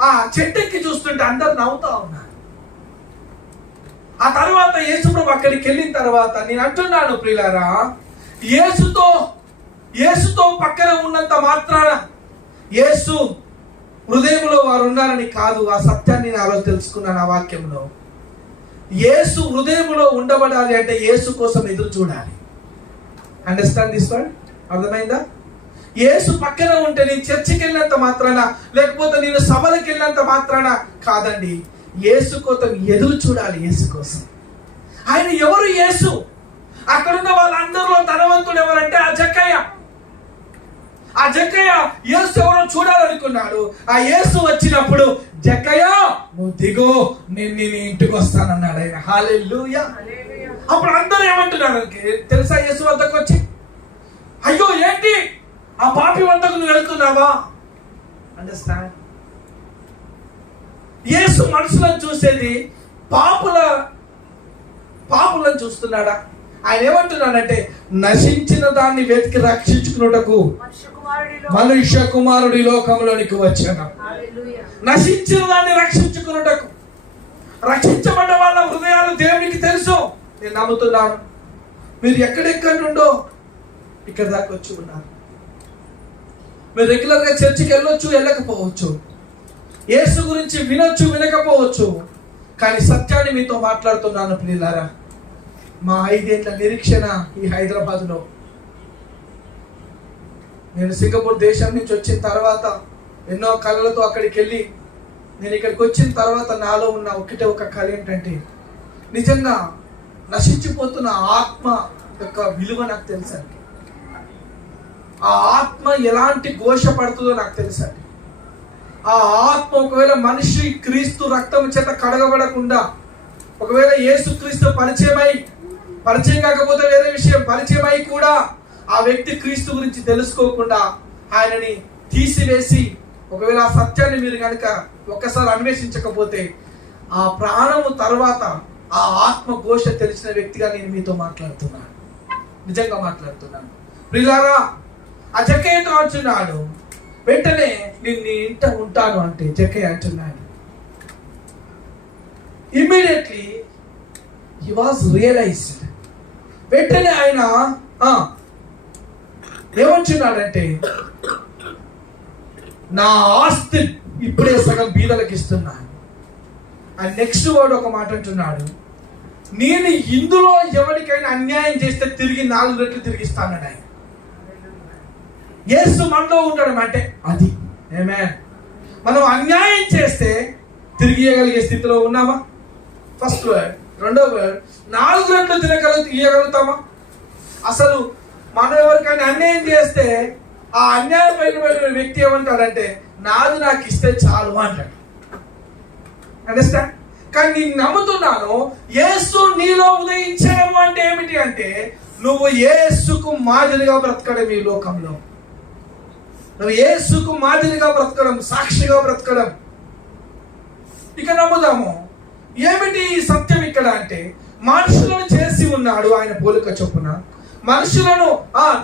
ఆ చెట్టెక్కి చూస్తుంటే అందరు నవ్వుతా ఉన్నారు. ఆ తర్వాత యేసుప్రభు అక్కడికి వెళ్ళిన తర్వాత నేను అంటున్నాను ప్రియులారా, యేసుతో పక్కన ఉన్నంత మాత్రాన యేసు హృదయంలో వారు ఉన్నారని కాదు. ఆ సత్యాన్ని నేను ఆ రోజు తెలుసుకున్నాను. ఆ వాక్యంలో యేసు హృదయంలో ఉండబడాలి అంటే యేసు కోసం ఎదురు చూడాలి. Understand this word? అర్థమైందా? యేసు పక్కన ఉంటే నేను చర్చికి వెళ్ళినంత మాత్రాన, లేకపోతే నేను సభలకు వెళ్ళినంత మాత్రాన కాదండి. యేసు కోసం ఎదురు చూడాలి. యేసు కోసం. ఆయన ఎవరు? యేసు. అక్కడున్న వాళ్ళందరిలో ధనవంతుడు ఎవరంటే ఆ జక్కయ్య. యేసు ఎవరో చూడాలనుకున్నాడు. ఆ యేసు వచ్చినప్పుడు జక్కయ్య నువ్వు దిగో, నేను నీ ఇంటికి వస్తానన్నాడు ఆయన. హల్లెలూయా. అప్పుడు అందరూ ఏమంటున్నారు తెలుసా? యేసు వద్దకు వచ్చి, అయ్యో ఏంటి ఆ పాపి వద్దకు నువ్వు వెళ్తున్నావా? అండర్స్టాండ్? యేసు మనుషులను చూసేది పాపులను చూస్తున్నాడా? ఆయన ఏమంటున్నాడంటే నశించిన దాన్ని వెతికి రక్షించుకున్నటకు మనుష్య కుమారుడి లోకంలోనికి వచ్చాను. నశించిన దాన్ని రక్షించుకున్నటకు. రక్షించబడ్డ వాళ్ళ హృదయాలు దేవునికి తెలుసు. నేను నమ్ముతున్నాను మీరు ఎక్కడెక్కడి నుండో ఇక్కడ దాకా వచ్చి ఉన్నారు. మీరు రెగ్యులర్ గా చర్చికి వెళ్ళొచ్చు, వెళ్ళకపోవచ్చు, యేసు గురించి వినొచ్చు, వినకపోవచ్చు, కానీ సత్యాన్ని మీతో మాట్లాడుతున్నాను ప్రియులారా. మా 5 ఏళ్ల నిరీక్షణ ఈ హైదరాబాద్ లో. నేను సింగపూర్ దేశం నుంచి వచ్చిన తర్వాత ఎన్నో కళలతో అక్కడికి వెళ్ళి నేను ఇక్కడికి వచ్చిన తర్వాత నాలో ఉన్న ఒకటే ఒక కళ ఏంటంటే, నిజంగా నశించిపోతున్న ఆత్మ యొక్క విలువ నాకు తెలుసండి. ఆ ఆత్మ ఎలాంటి ఘోష పడుతుందో నాకు తెలుసండి. ఆ ఆత్మ ఒకవేళ మనిషి క్రీస్తు రక్తం చేత కడగబడకుండా, ఒకవేళ యేసు క్రీస్తు పరిచయం కాకపోతే వేరే విషయం, పరిచయం అయి కూడా ఆ వ్యక్తి క్రీస్తు గురించి తెలుసుకోకుండా ఆయనని తీసివేసి, ఒకవేళ ఆ సత్యాన్ని మీరు కనుక ఒక్కసారి అన్వేషించకపోతే ఆ ప్రాణము తర్వాత ఆ ఆత్మ ఘోష తెలిసిన వ్యక్తిగా నేను మీతో మాట్లాడుతున్నాను. నిజంగా మాట్లాడుతున్నాను ప్రియులారా. ఆ జక్కయ్యతో అంటున్నాడు, వెంటనే నేను నీ ఇంట ఉంటాను అంటే జక్కయ్య అంటున్నాడు. Immediately he was realized. వెంటనే ఆయన ఏమంటున్నాడంటే, నా ఆస్తి ఇప్పుడే సగం బీదలకు ఇస్తున్నాను. ఆ నెక్స్ట్ వర్డ్ ఒక మాట అంటున్నాడు, నేను ఇందులో ఎవరికైనా అన్యాయం చేస్తే తిరిగి 4 రెట్లు తిరిగిస్తానని ఆయన. యేసు మనలో ఉండడం అంటే అది. ఆమేన్. మనం అన్యాయం చేస్తే తిరిగి ఇవ్వగలిగే స్థితిలో ఉన్నామా? First word. రెండో వర్డ్, 4 రెట్లు ఇవ్వగలుగుతామా? అసలు మనం ఎవరికైనా అన్యాయం చేస్తే ఆ అన్యాయం పైన వ్యక్తి ఏమంటాడంటే, నాది నాకు ఇస్తే చాలు అంటాడు. అండర్స్టాండ్? కానీ నేను నమ్ముతున్నాను, యేసు నీలో ఉదయించడం అంటే ఏమిటి అంటే, నువ్వు యేసుకు మాదిరిగా బ్రతకడం. ఈ లోకంలో నువ్వు యేసుకు మాదిరిగా బ్రతకడం, సాక్షిగా బ్రతకడం. ఇక నమ్ముదాము ఏమిటి ఈ సత్యం ఇక్కడ అంటే, మనుషులను చేసి ఉన్నాడు ఆయన పోలిక చొప్పున. మనుషులను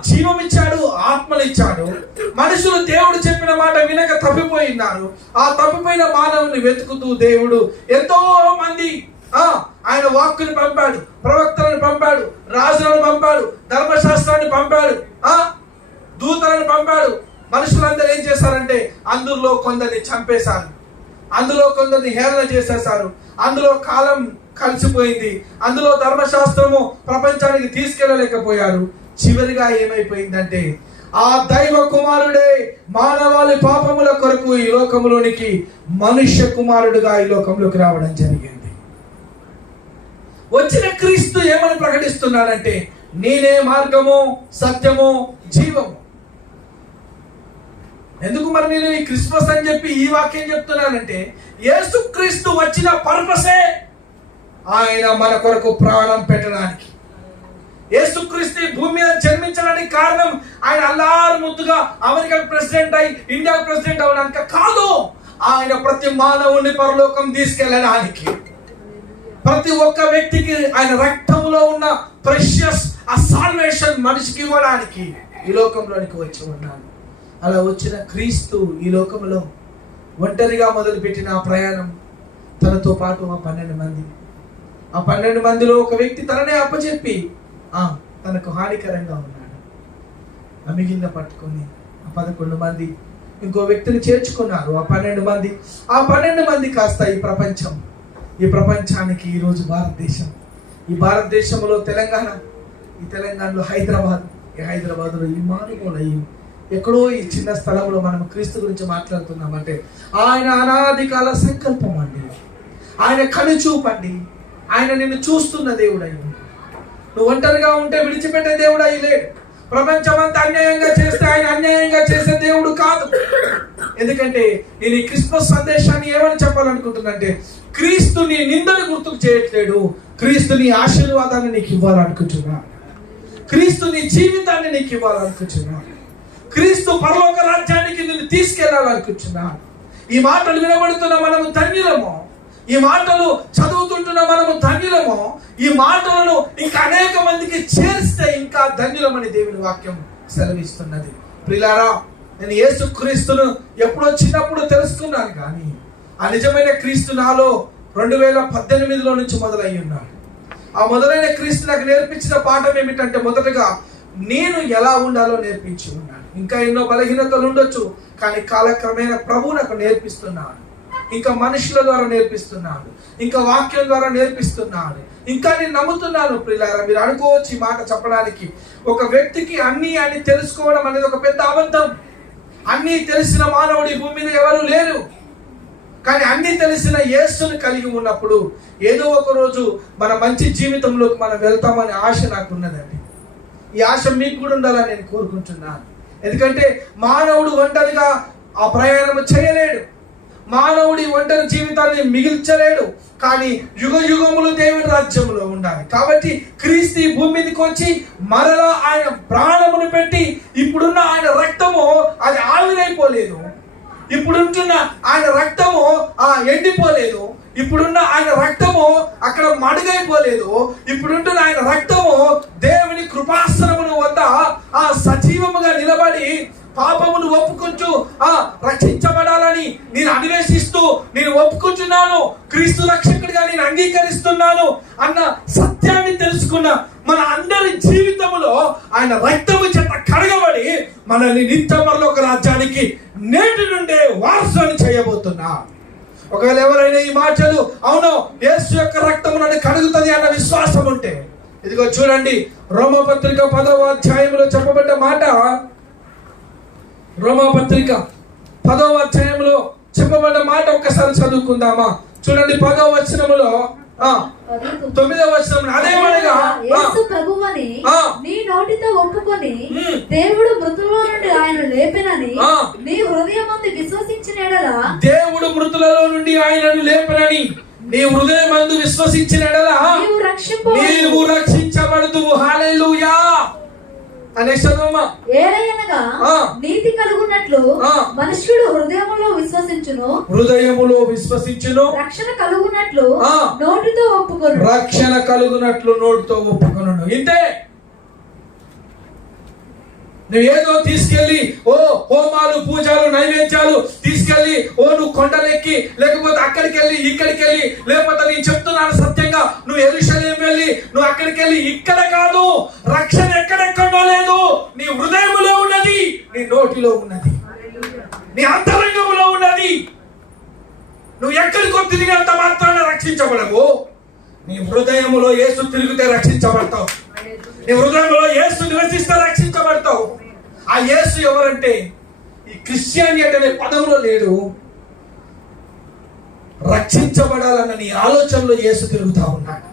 జీవం ఇచ్చాడు, ఆత్మలు ఇచ్చాడు. మనుషులు దేవుడు చెప్పిన మాట వినక తప్పిపోయినారు. ఆ తప్పిపోయిన మానవుని వెతుకుతూ దేవుడు ఎంతో మంది ఆయన వాక్కుని పంపాడు, ప్రవక్తలను పంపాడు, రాజులను పంపాడు, ధర్మశాస్త్రాన్ని పంపాడు, దూతలను పంపాడు. మనుషులందరూ ఏం చేశారంటే, అందులో కొందరిని చంపేశారు, అందులో కొందరిని హేళన చేసేశారు, అందులో కాలం కలిసిపోయింది, అందులో ధర్మశాస్త్రము ప్రపంచానికి తీసుకెళ్ళలేకపోయారు. చివరిగా ఏమైపోయిందంటే, ఆ దైవ కుమారుడే మానవాళి పాపముల కొరకు ఈ లోకంలోనికి మనుష్య కుమారుడుగా ఈ లోకంలోకి రావడం జరిగింది. వచ్చిన క్రీస్తు ఏమని ప్రకటిస్తున్నాడంటే, నేనే మార్గము, సత్యము, జీవము. ఎందుకు మరి నేను ఈ క్రిస్మస్ అని చెప్పి ఈ వాక్యం చెప్తున్నానంటే, యేసుక్రీస్తు వచ్చిన పర్పసే ఆయన మన కొరకు ప్రాణం పెట్టడానికి. యేసుక్రీస్తు భూమి మీద జన్మించడానికి కారణం ఆయన అల్లారు ముద్దుగా అమెరికన్ ప్రెసిడెంట్ అయి ఇండియా ప్రెసిడెంట్ అవడానికి కాదు. ఆయన ప్రతి మానవుని పరలోకం తీసుకెళ్ళడానికి, ప్రతి ఒక్క వ్యక్తికి ఆయన రక్తంలో ఉన్న ప్రెషియస్ ఆ సాల్వేషన్ మనిషికి ఇవ్వడానికి ఈ లోకంలోనికి వచ్చి ఉన్నాడు. అలా వచ్చిన క్రీస్తు ఈ లోకంలో ఒంటరిగా మొదలుపెట్టిన ఆ ప్రయాణం, తనతో పాటు ఆ 12 మందిలో ఒక వ్యక్తి తననే అప్పచెప్పి తనకు హానికరంగా ఉన్నాడు. ఆ మిగిలిన పట్టుకొని ఆ 11 మంది ఇంకో వ్యక్తిని చేర్చుకున్నారు. ఆ 12 మంది, ఆ 12 మంది కాస్త ఈ ప్రపంచానికి ఈరోజు భారతదేశం, ఈ భారతదేశంలో తెలంగాణ, ఈ తెలంగాణలో హైదరాబాద్, ఈ హైదరాబాద్లో ఈ మారుమూల ఎక్కడో ఈ చిన్న స్థలంలో మనం క్రీస్తు గురించి మాట్లాడుతున్నామంటే ఆయన అనాది కాల సంకల్పం అండి. ఆయన కనుచూపండి. ఆయన నిన్ను చూస్తున్న దేవుడు అయ్యి. నువ్వు ఒంటరిగా ఉంటే విడిచిపెట్టే దేవుడు అయ్యి లేడు. ప్రపంచమంతా అన్యాయంగా చేస్తే ఆయన అన్యాయంగా చేసే దేవుడు కాదు. ఎందుకంటే నేను ఈ క్రిస్మస్ సందేశాన్ని ఏమని చెప్పాలనుకుంటున్నానంటే, క్రీస్తు నీ నిందను గుర్తుకు చేయట్లేడు, క్రీస్తు నీ ఆశీర్వాదాన్ని నీకు ఇవ్వాలనుకుంటున్నాడు, క్రీస్తు నీ జీవితాన్ని నీకు ఇవ్వాలనుకుంటున్నాడు, క్రీస్తు పరలోక రాజ్యానికి నిన్ను తీసుకెళ్లాలనుకుంటున్నాడు. ఈ మాటలు వినబడుతున్న మనము ధన్యులము, ఈ మాటలు చదువుతుంటున్న మనము ధన్యులము, ఈ మాటలను ఇంకా అనేక మందికి చేరిస్తే ఇంకా ధన్యులమని దేవుని వాక్యం సెలవిస్తున్నది. ప్రియులారా, నేను యేసుక్రీస్తును ఎప్పుడో చిన్నప్పుడు తెలుసుకున్నాను, కానీ ఆ నిజమైన క్రీస్తు నాలో 2018లో నుంచి మొదలై ఉన్నాడు. ఆ మొదలైన క్రీస్తు నాకు నేర్పించిన పాఠం ఏమిటంటే, మొదటగా నేను ఎలా ఉండాలో నేర్పించి ఉన్నాడు. ఇంకా ఎన్నో బలహీనతలు ఉండొచ్చు, కానీ కాలక్రమేణా ప్రభువు నాకు నేర్పిస్తున్నాడు. ఇంకా మనుషుల ద్వారా నేర్పిస్తున్నాడు, ఇంకా వాక్యం ద్వారా నేర్పిస్తున్నాడు. ఇంకా నేను నమ్ముతున్నాను. ప్రియులారా, మీరు అనుకోవచ్చు ఈ మాట చెప్పడానికి, ఒక వ్యక్తికి అన్ని తెలుసుకోవడం అనేది ఒక పెద్ద అబద్ధం. అన్నీ తెలిసిన మానవుడి భూమి మీద ఎవరు లేరు. కానీ అన్ని తెలిసిన యేసుని కలిగి ఉన్నప్పుడు ఏదో ఒక రోజు మన మంచి జీవితంలోకి మనం వెళ్తామనే ఆశ నాకు ఉన్నదండి. ఈ ఆశ మీకు కూడా ఉండాలని నేను కోరుకుంటున్నాను. ఎందుకంటే మానవుడు ఒంటరిగా ఆ ప్రయాణం చేయలేడు, మానవుడి ఒంటరి జీవితాన్ని మిగిల్చలేడు. కానీ యుగ యుగములు దేవుని రాజ్యంలో ఉండాలి. కాబట్టి క్రీస్తు ఈ భూమి మీదకి వచ్చి మరలా ఆయన ప్రాణమును పెట్టి, ఇప్పుడున్న ఆయన రక్తము అది ఆవిరైపోలేదు, ఇప్పుడుంటున్న ఆయన రక్తము ఎండిపోలేదు, ఇప్పుడున్న ఆయన రక్తము అక్కడ మడుగైపోలేదు, ఇప్పుడుంటున్న ఆయన రక్తము దేవుని కృపాసనమును వద్ద సజీవముగా నిలబడి పాపమును ఒప్పుకుంటూ రక్షించబడాలని నేను అన్వేషిస్తూ నేను ఒప్పుకుంటున్నాను, క్రీస్తు రక్షకుడిగా నేను అంగీకరిస్తున్నాను అన్న సత్యాన్ని తెలుసుకున్న మన అందరి జీవితంలో ఆయన రక్తము చేత కడగబడి మనల్ని నిత్య పరలోక రాజ్యానికి నేటి నుండే వారసుని చేయబోతున్నా. ఒకవేళ ఎవరైనా ఈ మాటలు అవును యేసు యొక్క రక్తము నన్ను కడుగుతుంది అన్న విశ్వాసం ఉంటే, ఇదిగో చూడండి, రోమపత్రిక 10వ అధ్యాయంలో చెప్పబడ్డ మాట, రోమపత్రిక 10వ అధ్యాయంలో చెప్పబడ్డ మాట ఒక్కసారి చదువుకుందామా? చూడండి, 10వ వచనములో 9వ వచనం, అదేమనగా యేసు ప్రభువని నీ నోటితో ఒప్పుకొని దేవుడు మృతులలో నుండి ఆయన లేపెనని నీ హృదయమందు విశ్వసించిన ఎడల, దేవుడు మృతులలో నుండి ఆయనను లేపెనని నీ హృదయమందు విశ్వసించిన ఎడల నీవు రక్షించబడుదువు. హల్లెలూయా అనే చదువుమా. ఏలయనగా నీతి కలుగునట్లు మనుష్యుడు హృదయములో విశ్వసించును, రక్షణ కలుగునట్లు నోటితో ఒప్పుకొను. ఇంతే. నువ్వేదో తీసుకెళ్లి హోమాలు పూజలు నైవేద్యాలు తీసుకెళ్లి నువ్వు కొండలెక్కి, లేకపోతే అక్కడికి వెళ్ళి ఇక్కడికి వెళ్ళి, లేకపోతే నేను చెప్తున్నాను సత్యంగా, నువ్వు యెరూషలేము వెళ్ళి నువ్వు అక్కడికి వెళ్ళి ఇక్కడ కాదు. రక్షణ ఎక్కడెక్కడో లేదు, నీ హృదయములో ఉన్నది, నీ నోటిలో ఉన్నది, నీ అంతరంగంలో ఉన్నది. నువ్వు ఎక్కడికో తిరిగినంత మాత్రాన రక్షించబడవు. నీ హృదయములో యేసు తిరిగితే రక్షించబడతావు. నీ హృదయంలో యేసు నివసిస్తే రక్షించబడతావు. ఆ యేసు ఎవరంటే ఈ క్రిస్టియానిటీ అనే పదంలో లేడు. రక్షించబడాలన్న నీ ఆలోచనలో యేసు తిరుగుతా ఉన్నాడు.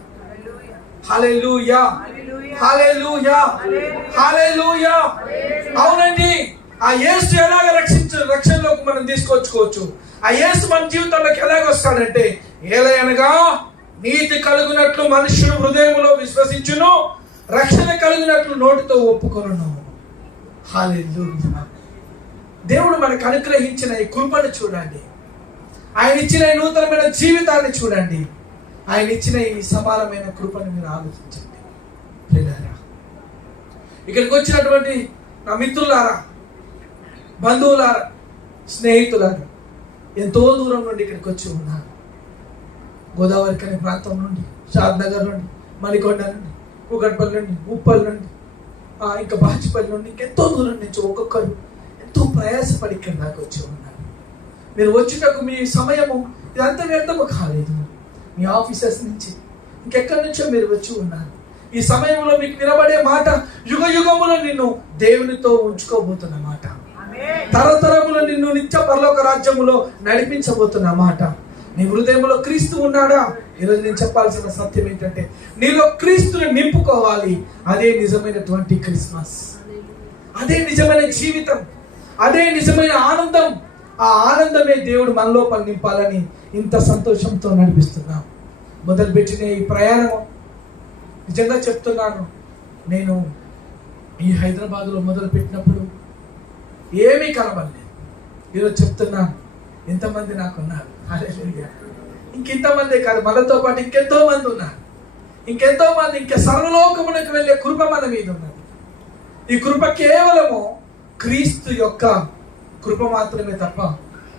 హల్లెలూయా, హల్లెలూయా, హల్లెలూయా. అవునండి, ఆ యేసు ఎలాగ ఇచ్చిన రక్షణలోకి మనం తీసుకొచ్చుకోవచ్చు. ఆ యేసు మన జీవితంలోకి ఎలాగొస్తాడంటే, ఏలయనగా నీతి కలుగునట్లు మనుష్యుడు హృదయంలో విశ్వసించును, రక్షణ కలుగునట్లు నోటితో ఒప్పుకొనును. హల్లెలూయా. దేవుడు మనకు అనుగ్రహించిన ఈ కృపను చూడండి, ఆయన ఇచ్చిన ఈ నూతనమైన జీవితాన్ని చూడండి, ఆయన ఇచ్చిన ఈ సమానమైన కృపను మీరు ఆలోచించండి. ప్రియులారా, ఇక్కడికి వచ్చినటువంటి నా మిత్రులారా, బంధువులారా, స్నేహితులారా, ఎంతో దూరం నుండి ఇక్కడికి వచ్చి ఉన్నారు. గోదావరి కని ప్రాంతం నుండి, షాద్నగర్ నుండి, మణికొండ నుండి, కూకట్పల్లి నుండి, ఉప్పల్ నుండి, ఇంకా బాచిపల్లి నుండి, ఇంకెంతో దూరం నుంచి ఒక్కొక్కరు ఎంతో ప్రయాసపడి ఇక్కడ దాకా వచ్చి ఉన్నారు. మీరు వచ్చేటప్పుడు మీ సమయము ఇదంతా వ్యర్థము కాలేదు. మీ ఆఫీసర్స్ నుంచి ఇంకెక్కడి నుంచో మీరు వచ్చి ఉన్నారు. ఈ సమయంలో మీకు వినబడే మాట యుగ యుగములో నిన్ను దేవునితో ఉంచుకోబోతున్న మాట, తరతరములో నిన్ను నిత్య పరలోక రాజ్యములో నడిపించబోతున్న మాట. నీ హృదయంలో క్రీస్తు ఉన్నాడా? ఈరోజు నేను చెప్పాల్సిన సత్యం ఏంటంటే, నీలో క్రీస్తుని నింపుకోవాలి. అదే నిజమైనటువంటి క్రిస్మస్, అదే నిజమైన జీవితం, అదే నిజమైన ఆనందం. ఆ ఆనందమే దేవుడు మన లోపల నింపాలని ఇంత సంతోషంతో నడిపిస్తున్నాం. మొదలుపెట్టిన ఈ ప్రయాణం నిజంగా చెప్తున్నాను, నేను ఈ హైదరాబాద్లో మొదలుపెట్టినప్పుడు ఏమీ కనబడలేదు. ఈరోజు చెప్తున్నాను, ఎంతమంది నాకున్నారు. హల్లెలూయా. ఇంకెంతమంది కాదు, మనతో పాటు ఇంకెంతో మంది ఉన్నారు. ఇంకెంతో మంది, ఇంకా సర్వలోకమునకు వెళ్ళే కృప మన మీద ఉన్నది. ఈ కృప కేవలము క్రీస్తు యొక్క కృప మాత్రమే తప్ప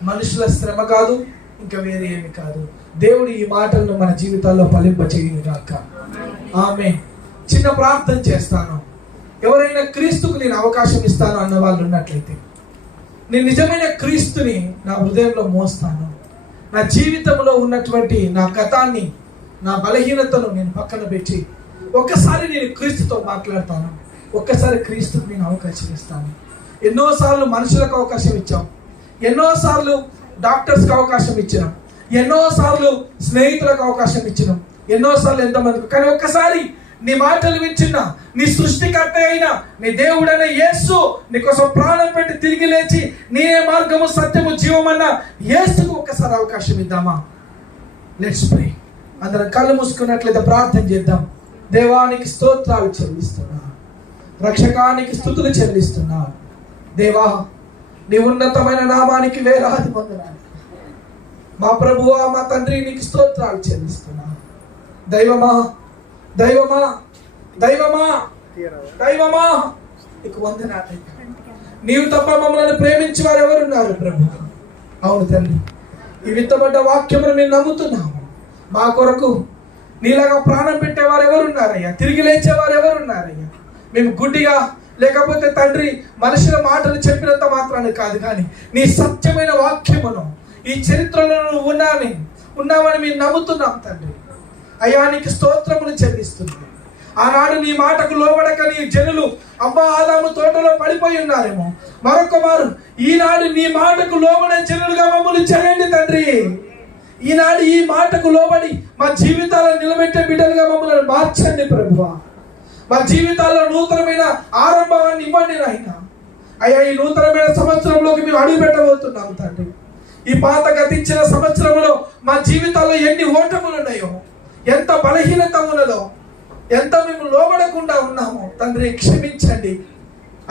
మనుషుల శ్రమ కాదు, ఇంకా వేరే ఏమి కాదు. దేవుడు ఈ మాటలను మన జీవితాల్లో ఫలింపచేయుగాక. ఆమేన్. చిన్న ప్రార్థన చేస్తాను. ఎవరైనా క్రీస్తుకు నేను అవకాశం ఇస్తాను అన్న వాళ్ళు ఉన్నట్లయితే, నేను నిజమైన క్రీస్తుని నా హృదయంలో మోస్తాను. నా జీవితంలో ఉన్నటువంటి నా గతాన్ని, నా బలహీనతను నేను పక్కన పెట్టి ఒక్కసారి నేను క్రీస్తుతో మాట్లాడతాను. ఒక్కసారి క్రీస్తుకు నేను అవకాశం ఇస్తాను. ఎన్నోసార్లు మనుషులకు అవకాశం ఇచ్చాం, ఎన్నోసార్లు డాక్టర్స్కి అవకాశం ఇచ్చినాం, ఎన్నోసార్లు స్నేహితులకు అవకాశం ఇచ్చినాం, ఎన్నోసార్లు ఎంతమందికి. కానీ ఒక్కసారి నీ మాటలు వింటున్నా, నీ సృష్టికర్త అయినా నీ దేవుడైన యేసు నీకోసం ప్రాణం పెట్టి తిరిగి లేచి నేనే మార్గము సత్యము జీవమన్న యేసుకు ఒక్కసారి అవకాశం ఇద్దామా? Let's pray. అందరం కళ్ళు మూసుకున్నట్లయితే ప్రార్థన చేద్దాం. దేవానికి స్తోత్రాలు చెల్లిస్తున్నా, రక్షకానికి స్తుతులు చెల్లిస్తున్నా. దేవా, నీ ఉన్నతమైన నామానికి వేలాది వందనాలు. మా ప్రభువా, మా తండ్రి, నీకు స్తోత్రాలు చెల్లిస్తున్నా. దైవమా, దైవమా, దైవమా, దైవమా, నీకు వందనాలు. నీవు తప్ప మమ్మల్ని ప్రేమించి వారు ఎవరున్నారు ప్రభు? అవును తండ్రి, ఈ విత్తబడ్డ వాక్యమును మేము నమ్ముతున్నాము. మా కొరకు నీలాగా ప్రాణం పెట్టేవారు ఎవరున్నారయ్యా? తిరిగి లేచేవారు ఎవరున్నారయ్యా? మేము గుడ్డిగా, లేకపోతే తండ్రి మనుషుల మాటలు చెప్పినంత మాత్రాన్ని కాదు, కానీ నీ సత్యమైన వాక్యమును ఈ చరిత్రలో నువ్వు ఉన్నావని మేము నమ్ముతున్నాం తండ్రి. అయ్యా, నీకు స్తోత్రములు చెల్లిస్తున్నాం. ఆనాడు నీ మాటకు లోబడక నీ జనులు అబ్బా ఆదాము తోటలో పడిపోయి ఉన్నారేమో. మరొక మారు ఈనాడు నీ మాటకు లోబడే జనులుగా మమ్మల్ని చేయండి తండ్రి. ఈనాడు ఈ మాటకు లోబడి మా జీవితాలను నిలబెట్టే బిడ్డలుగా మమ్మల్ని మార్చండి ప్రభువా. మా జీవితాల్లో నూతనమైన ఆరంభాన్ని ఇవ్వండి నాయన. అయ్యా, ఈ నూతనమైన సంవత్సరంలోకి మేము అడుగు పెట్టబోతున్నాం తండ్రి. ఈ పాత గతించిన సంవత్సరంలో మా జీవితాల్లో ఎన్ని ఓటములు ఉన్నాయో, ఎంత బలహీనత ఉన్నదో, ఎంత మేము లోబడకుండా ఉన్నామో తండ్రి క్షమించండి.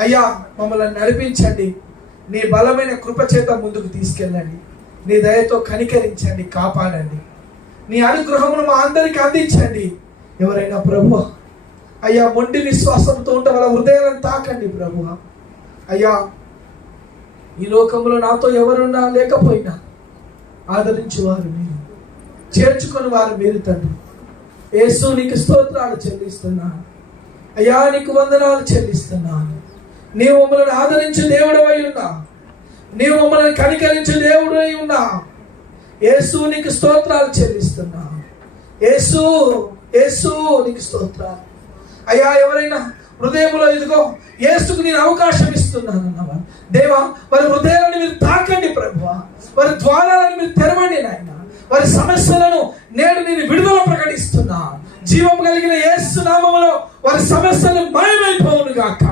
అయ్యా, మమ్మల్ని నడిపించండి. నీ బలమైన కృప చేత ముందుకు తీసుకెళ్ళండి. నీ దయతో కనికరించండి, కాపాడండి. నీ అనుగ్రహమును మా అందరికీ అందించండి. ఎవరైనా ప్రభువా అయ్యా మొండి విశ్వాసంతో ఉంటే వాళ్ళ హృదయాలను తాకండి ప్రభువా. అయ్యా, ఈ లోకంలో నాతో ఎవరున్నా లేకపోయినా ఆదరించి వారు మీరు, చేర్చుకొని వారు మీరు తండ్రి. యేసు, నీకు స్తోత్రాలు చెల్లిస్తున్నాను. అయ్యా, నీకు వందనాలు చెల్లిస్తున్నాను. నీవు మమ్మల్ని ఆదరించే దేవుడవై ఉన్నా, నీవు మమ్మల్ని కనికరించే దేవుడై ఉన్నా. యేసు, నీకు స్తోత్రాలు చెల్లిస్తున్నాను. యేసు, యేసు, నీకు స్తోత్రాలు. అయ్యా, ఎవరైనా హృదయంలో ఇదిగో యేసుకు నేను అవకాశం ఇస్తున్నాను అన్నవా దేవా, వారి హృదయాలను మీరు తాకండి ప్రభువా. వారి ద్వారాలను మీరు తెరవండి నాయన. వారి సమస్యలను నేడు నేను విడుదల ప్రకటిస్తున్నా. జీవం కలిగిన యేసు నామములో వారి సమస్యలు మాయమైపోవును గాక.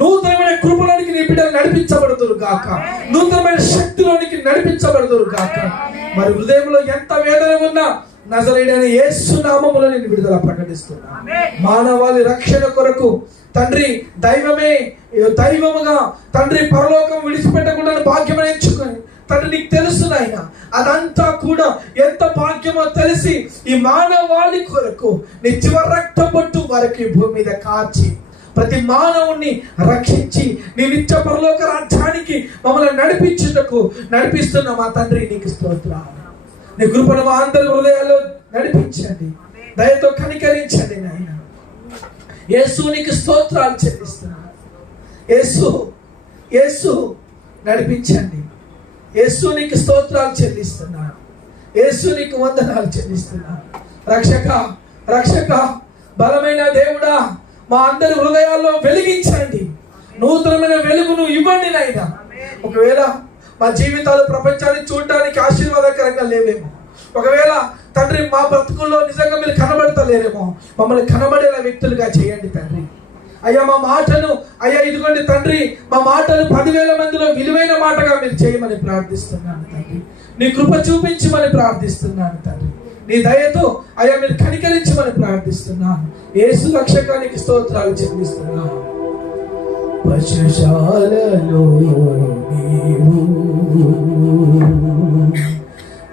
నూతనమైన కృపలోనికి నీ బిడ్డలు నడిపించబడుదురు గాక, నూతనమైన శక్తిలోనికి నడిపించబడుదురు గాక. మరి హృదయంలో ఎంత వేదన ఉన్నా నజరేయుడైన యేసు నామములో నేను విడుదల ప్రకటిస్తున్నా. మానవాళి రక్షణ కొరకు తండ్రి దైవముగా తండ్రి పరలోకం విడిచిపెట్టకుండా భాగ్యం ఎంచుకొని తండ్రి నీకు తెలుసు నాయన, అదంతా కూడా ఎంత భాగ్యమో తెలిసి ఈ మానవాళి కొరకు నీ చివరి రక్తపొట్టు వరకు భూమి మీద కార్చి ప్రతి మానవుణ్ణి రక్షించి నీ నిత్య పరలోక రాజ్యానికి మమ్మల్ని నడిపిస్తున్న మా తండ్రి నీకు స్తోత్రాలు. నీ కృపను మా అందరి హృదయాల్లో నడిపించండి, దయతో కనికరించండి నాయన. యేసు నీకు స్తోత్రాలు చెల్లిస్తున్నాను. యేసు నడిపించండి. యేసు నీకు స్తోత్రాలు చెల్లిస్తున్నాను. యేసు నీకు వందనాలు చెల్లిస్తున్నాను. రక్షక బలమైన దేవుడా, మా అందరి హృదయాల్లో వెలిగించండి, నూతనమైన వెలుగును ఇవ్వండి నాయన. ఒకవేళ మా జీవితాలు ప్రపంచాన్ని చూడడానికి ఆశీర్వాదకరంగా లేవేమో, ఒకవేళ తండ్రి మా బ్రతుకుల్లో నిజంగా మీరు కనబడతలేరేమో, మమ్మల్ని కనబడేలా వ్యక్తులుగా చేయండి తండ్రి. అయ్యా మా మాటను ఇదిగోండి తండ్రి, మా మాటను 10,000 మందిలో విలువైన మాటగా మీరు చేయమని ప్రార్థిస్తున్నాను తండ్రి. నీ కృప చూపించమని ప్రార్థిస్తున్నాను తండ్రి. నీ దయతో మీరు కనికరించమని ప్రార్థిస్తున్నాను. యేసు రక్షకానికి స్తోత్రాలు చెల్లిస్తున్నాను. పశుశాలలో నీవు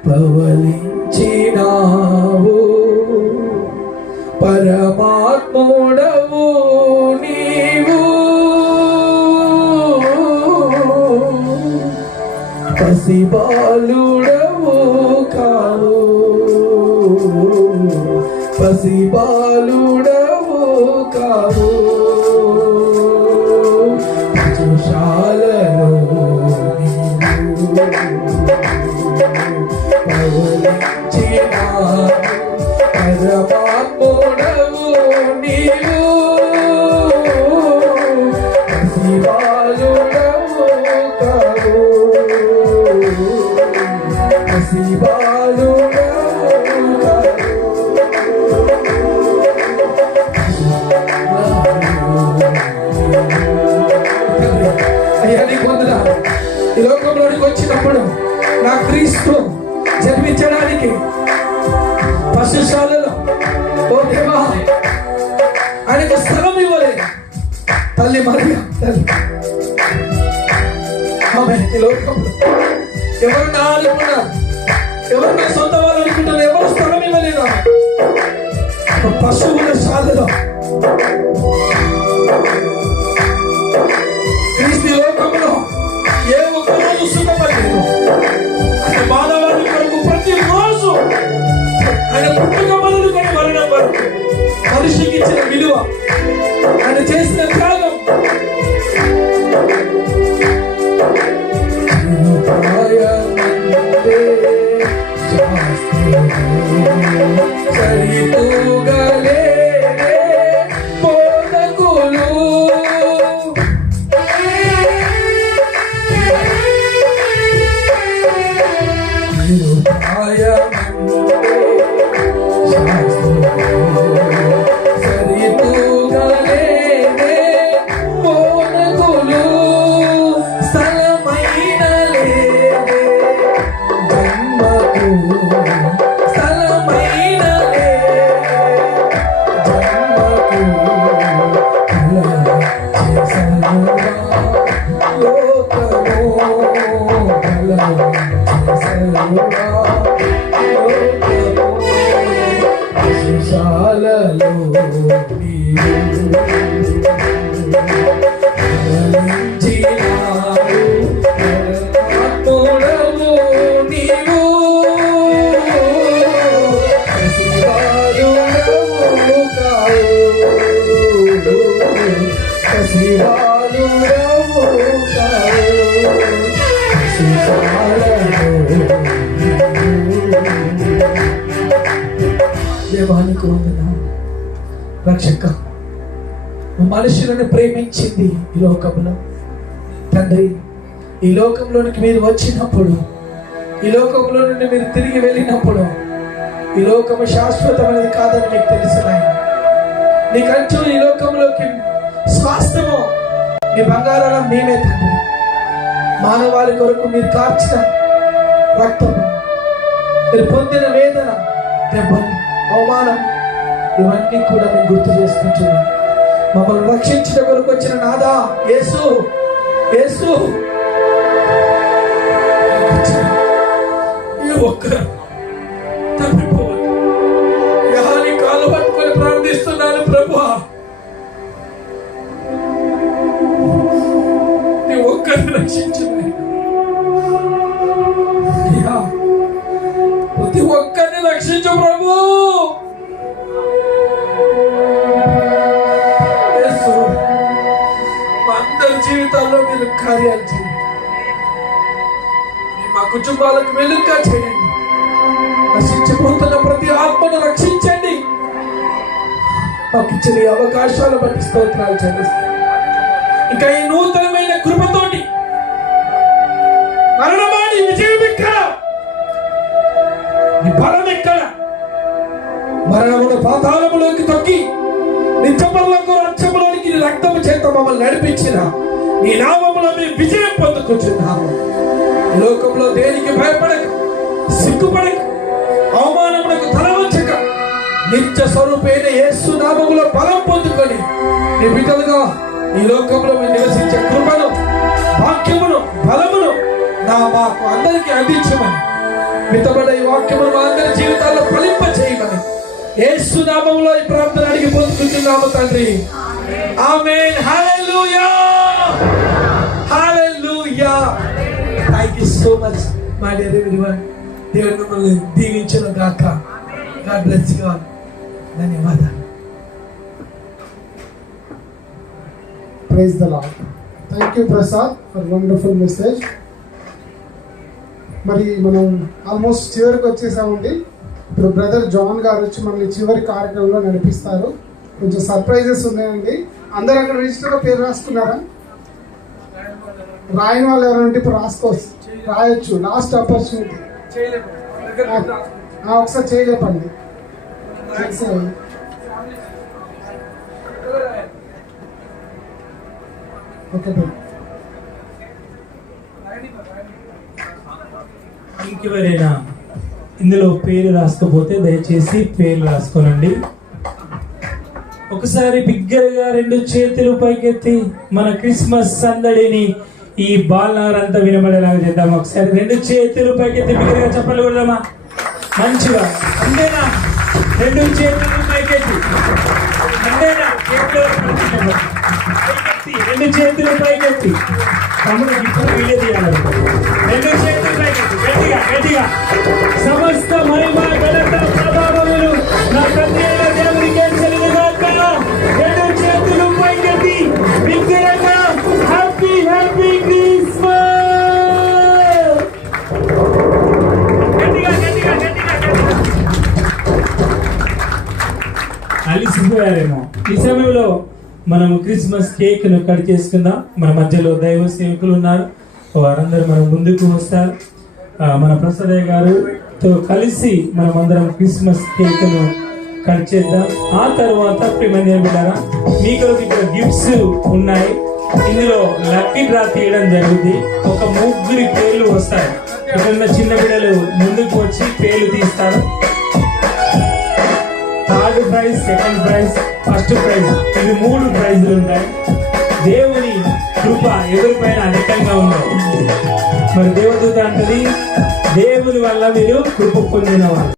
పవలించినావు, పరమాత్ముడవు నీవు, పసిబాలుడవు కావు, పసిబాలుడవు కావు. పశుశాలలో నీవు పవలించినావు, పరమాత్ముడవు నీవు, పసిబాలుడవు కావు, పసిబాలుడవు కావు. అయ్యా నీకు వందనాలు. ఈ లోకంలోనికి వచ్చినప్పుడు నా క్రీస్తు జన్మించడానికి పశుశాలలో ఓ దేవా ఆయనకు స్థలం ఇవ్వలేదు తల్లి మరియా తల్లి. ఆమె ఈ లోకంలో ఎవరు నా అనుకున్నారు, ఎవరు నా సొంత వాళ్ళు అనుకుంటారు, ఎవరు స్థలం ఇవ్వలేదు. ఒక పశువుల శాలలో క్రీస్తు లోకంలో ఏ ఒక్కరోజు సుఖపడలేదు. ఆయన మానవాళి కొరకు ప్రతి రోజు ఆయన పుట్టుక మొదలుకొని మరణం వరకు మనిషికి ఇచ్చిన విలువ, ఆయన చేసిన త్యాగం. సరితూగలే బోధకులు దేవానికి వందనాలు. రక్షక మనుషులను ప్రేమించింది ఈ లోకంలో తండ్రి. ఈ లోకంలోనికి మీరు వచ్చినప్పుడు, ఈ లోకంలో నుండి మీరు తిరిగి వెళ్ళినప్పుడు ఈ లోకము శాశ్వతమైనది కాదని మీకు తెలుసు. నీకంటూ ఈ లోకంలోకి స్వాస్థ్యము మీ బంగారాలను మేమే తండ్రి. మానవాళి కొరకు మీరు కార్చిన రక్తం, మీరు పొందిన వేదన, దెబ్బలు, అవమానం ఇవన్నీ కూడా మేము గుర్తు చేసుకుంటున్నాం. మమ్మల్ని రక్షించిన కొరకు వచ్చిన నాదా యేసు, యేసు ఈ ఒక్కరు తప్పిపోవద్దు. యెహోవా కాళ్ళు పట్టుకొని ప్రార్థిస్తున్నాను ప్రభువా, నీ ఒక్కరిని రక్షించండి. ప్రతి ఒక్కరిని రక్షించు ప్రభు. యేసు, మా అందరి జీవితాల్లో మీరు కార్యాలు చేయండి. మా కుటుంబాలకు వెలుగుగా చేయండి. నశించిపోతున్న ప్రతి ఆత్మను రక్షించండి. మాకు ఇచ్చిన ఈ అవకాశాలు బట్టి స్తోత్రాలు చెల్లిస్తాం. ఇంకా ఈ నూతనమైన కృపతోటి మరణమాడి విజయం ఎక్కడ, నీ బలం ఎక్కడ, మరణమును పాతాళములోకి తొక్కి నిత్యపరలోక రాజ్యములోనికి నీ రక్తము చేత మమ్మల్ని నడిపించిన నీ నామములో మేము విజయం పొందుకుంటున్నాము. లోకంలో దేనికి భయపడక, సిగ్గుపడక, అవమానములకు తల వంచక, నిత్య స్వరూపైన యేసు నామములో బలం పొందుకొని నీ బిడ్డలుగా ఈ లోకంలో మేము నివసించే కృపను, వాక్యమును, బలమును మాకు అందరికీ అందించమని, మితబడ ఈ వాక్యమును మా అందరి జీవితాల్లో ఫలింప చేయమని యేసు నామములో ఈ ప్రార్థన అడిగి పొందుకుంటున్నాము తండ్రి. Amen. Hallelujah, hallelujah. Thank you so much my dear everyone. దేవుడు మిమ్మల్ని దీవించును గాక. God bless you all. ధన్యవాదాలు. Praise the Lord. Thank you Prasad for wonderful message. మరి మనం ఆల్మోస్ట్ చివరికి వచ్చేసామండి. ఇప్పుడు బ్రదర్ జాన్ గారు వచ్చి మనల్ని చివరి కార్యక్రమంలో నడిపిస్తారు. కొంచెం సర్ప్రైజెస్ ఉన్నాయండి. అందరు అక్కడ రిజిస్టర్లో పేరు రాసుకున్నారా? రాయని వాళ్ళు ఎవరంటే ఇప్పుడు రాసుకోవచ్చు, రాయొచ్చు. Last opportunity. ఒకసారి చేయలేపండి. ఓకే. ఇంకెవరైనా ఇందులో పేరు రాసుకోపోతే దయచేసి పేర్లు రాసుకోనండి. ఒకసారి బిగ్గరగా రెండు చేతులు పైకెత్తి మన క్రిస్మస్ సందడిని ఈ బాలనగర్ అంతా వినబడేలాగా చేద్దాం. ఒకసారి రెండు చేతులు పైకెత్తి బిగ్గరగా చెప్పలు కొడదామా? మంచిగా. అంతేనా? రెండు చేతులు పైకెత్తి. అంతేనా? రెండు చేతులు పైకెత్తి. తమ్ముడు ఇప్పుడు వీడియో తీయాలి. రెండు చేతులు పైకెత్తి గట్టిగా గట్టిగా. సమస్త మహిమ ఘనత ప్రభావములు నా తండ్రి అయిన దేవునికే చెల్లుగాక. రెండు చేతులు పైకెత్తి బిగ్గరగా హ్యాపీ హ్యాపీ క్రిస్మస్. గట్టిగా గట్టిగా గట్టిగా గట్టిగా. అలిసిపోయారేమో. ఈ సమయంలో మనం క్రిస్మస్ కేక్ ను కట్ చేసుకుందాం. మన మధ్యలో దైవ సేవకులు ఉన్నారు, వారందరూ మనం ముందుకు వస్తారు. మన ప్రసాదయ్య గారుతో కలిసి మనం అందరం క్రిస్మస్ కేక్ ను కట్ చేద్దాం. ఆ తర్వాత ప్రియమైన బిడ్డలారా, మీకు ఇక్కడ గిఫ్ట్స్ ఉన్నాయి. ఇందులో లక్కీ డ్రా తీయడం జరుగుతుంది. ఒక ముగ్గురి పేర్లు వస్తాయి. ఇక్కడ చిన్న బిడ్డలు ముందుకు వచ్చి పేర్లు తీస్తారు. Third prize, second prize, first prize, ఇవి 3 ప్రైజులు ఉంటాయి. దేవుని కృప ఎవరిపైన అధికంగా ఉందో, మరి దేవదూత అంటది దేవుని వల్ల మీరు కృప పొందిన వాళ్ళు.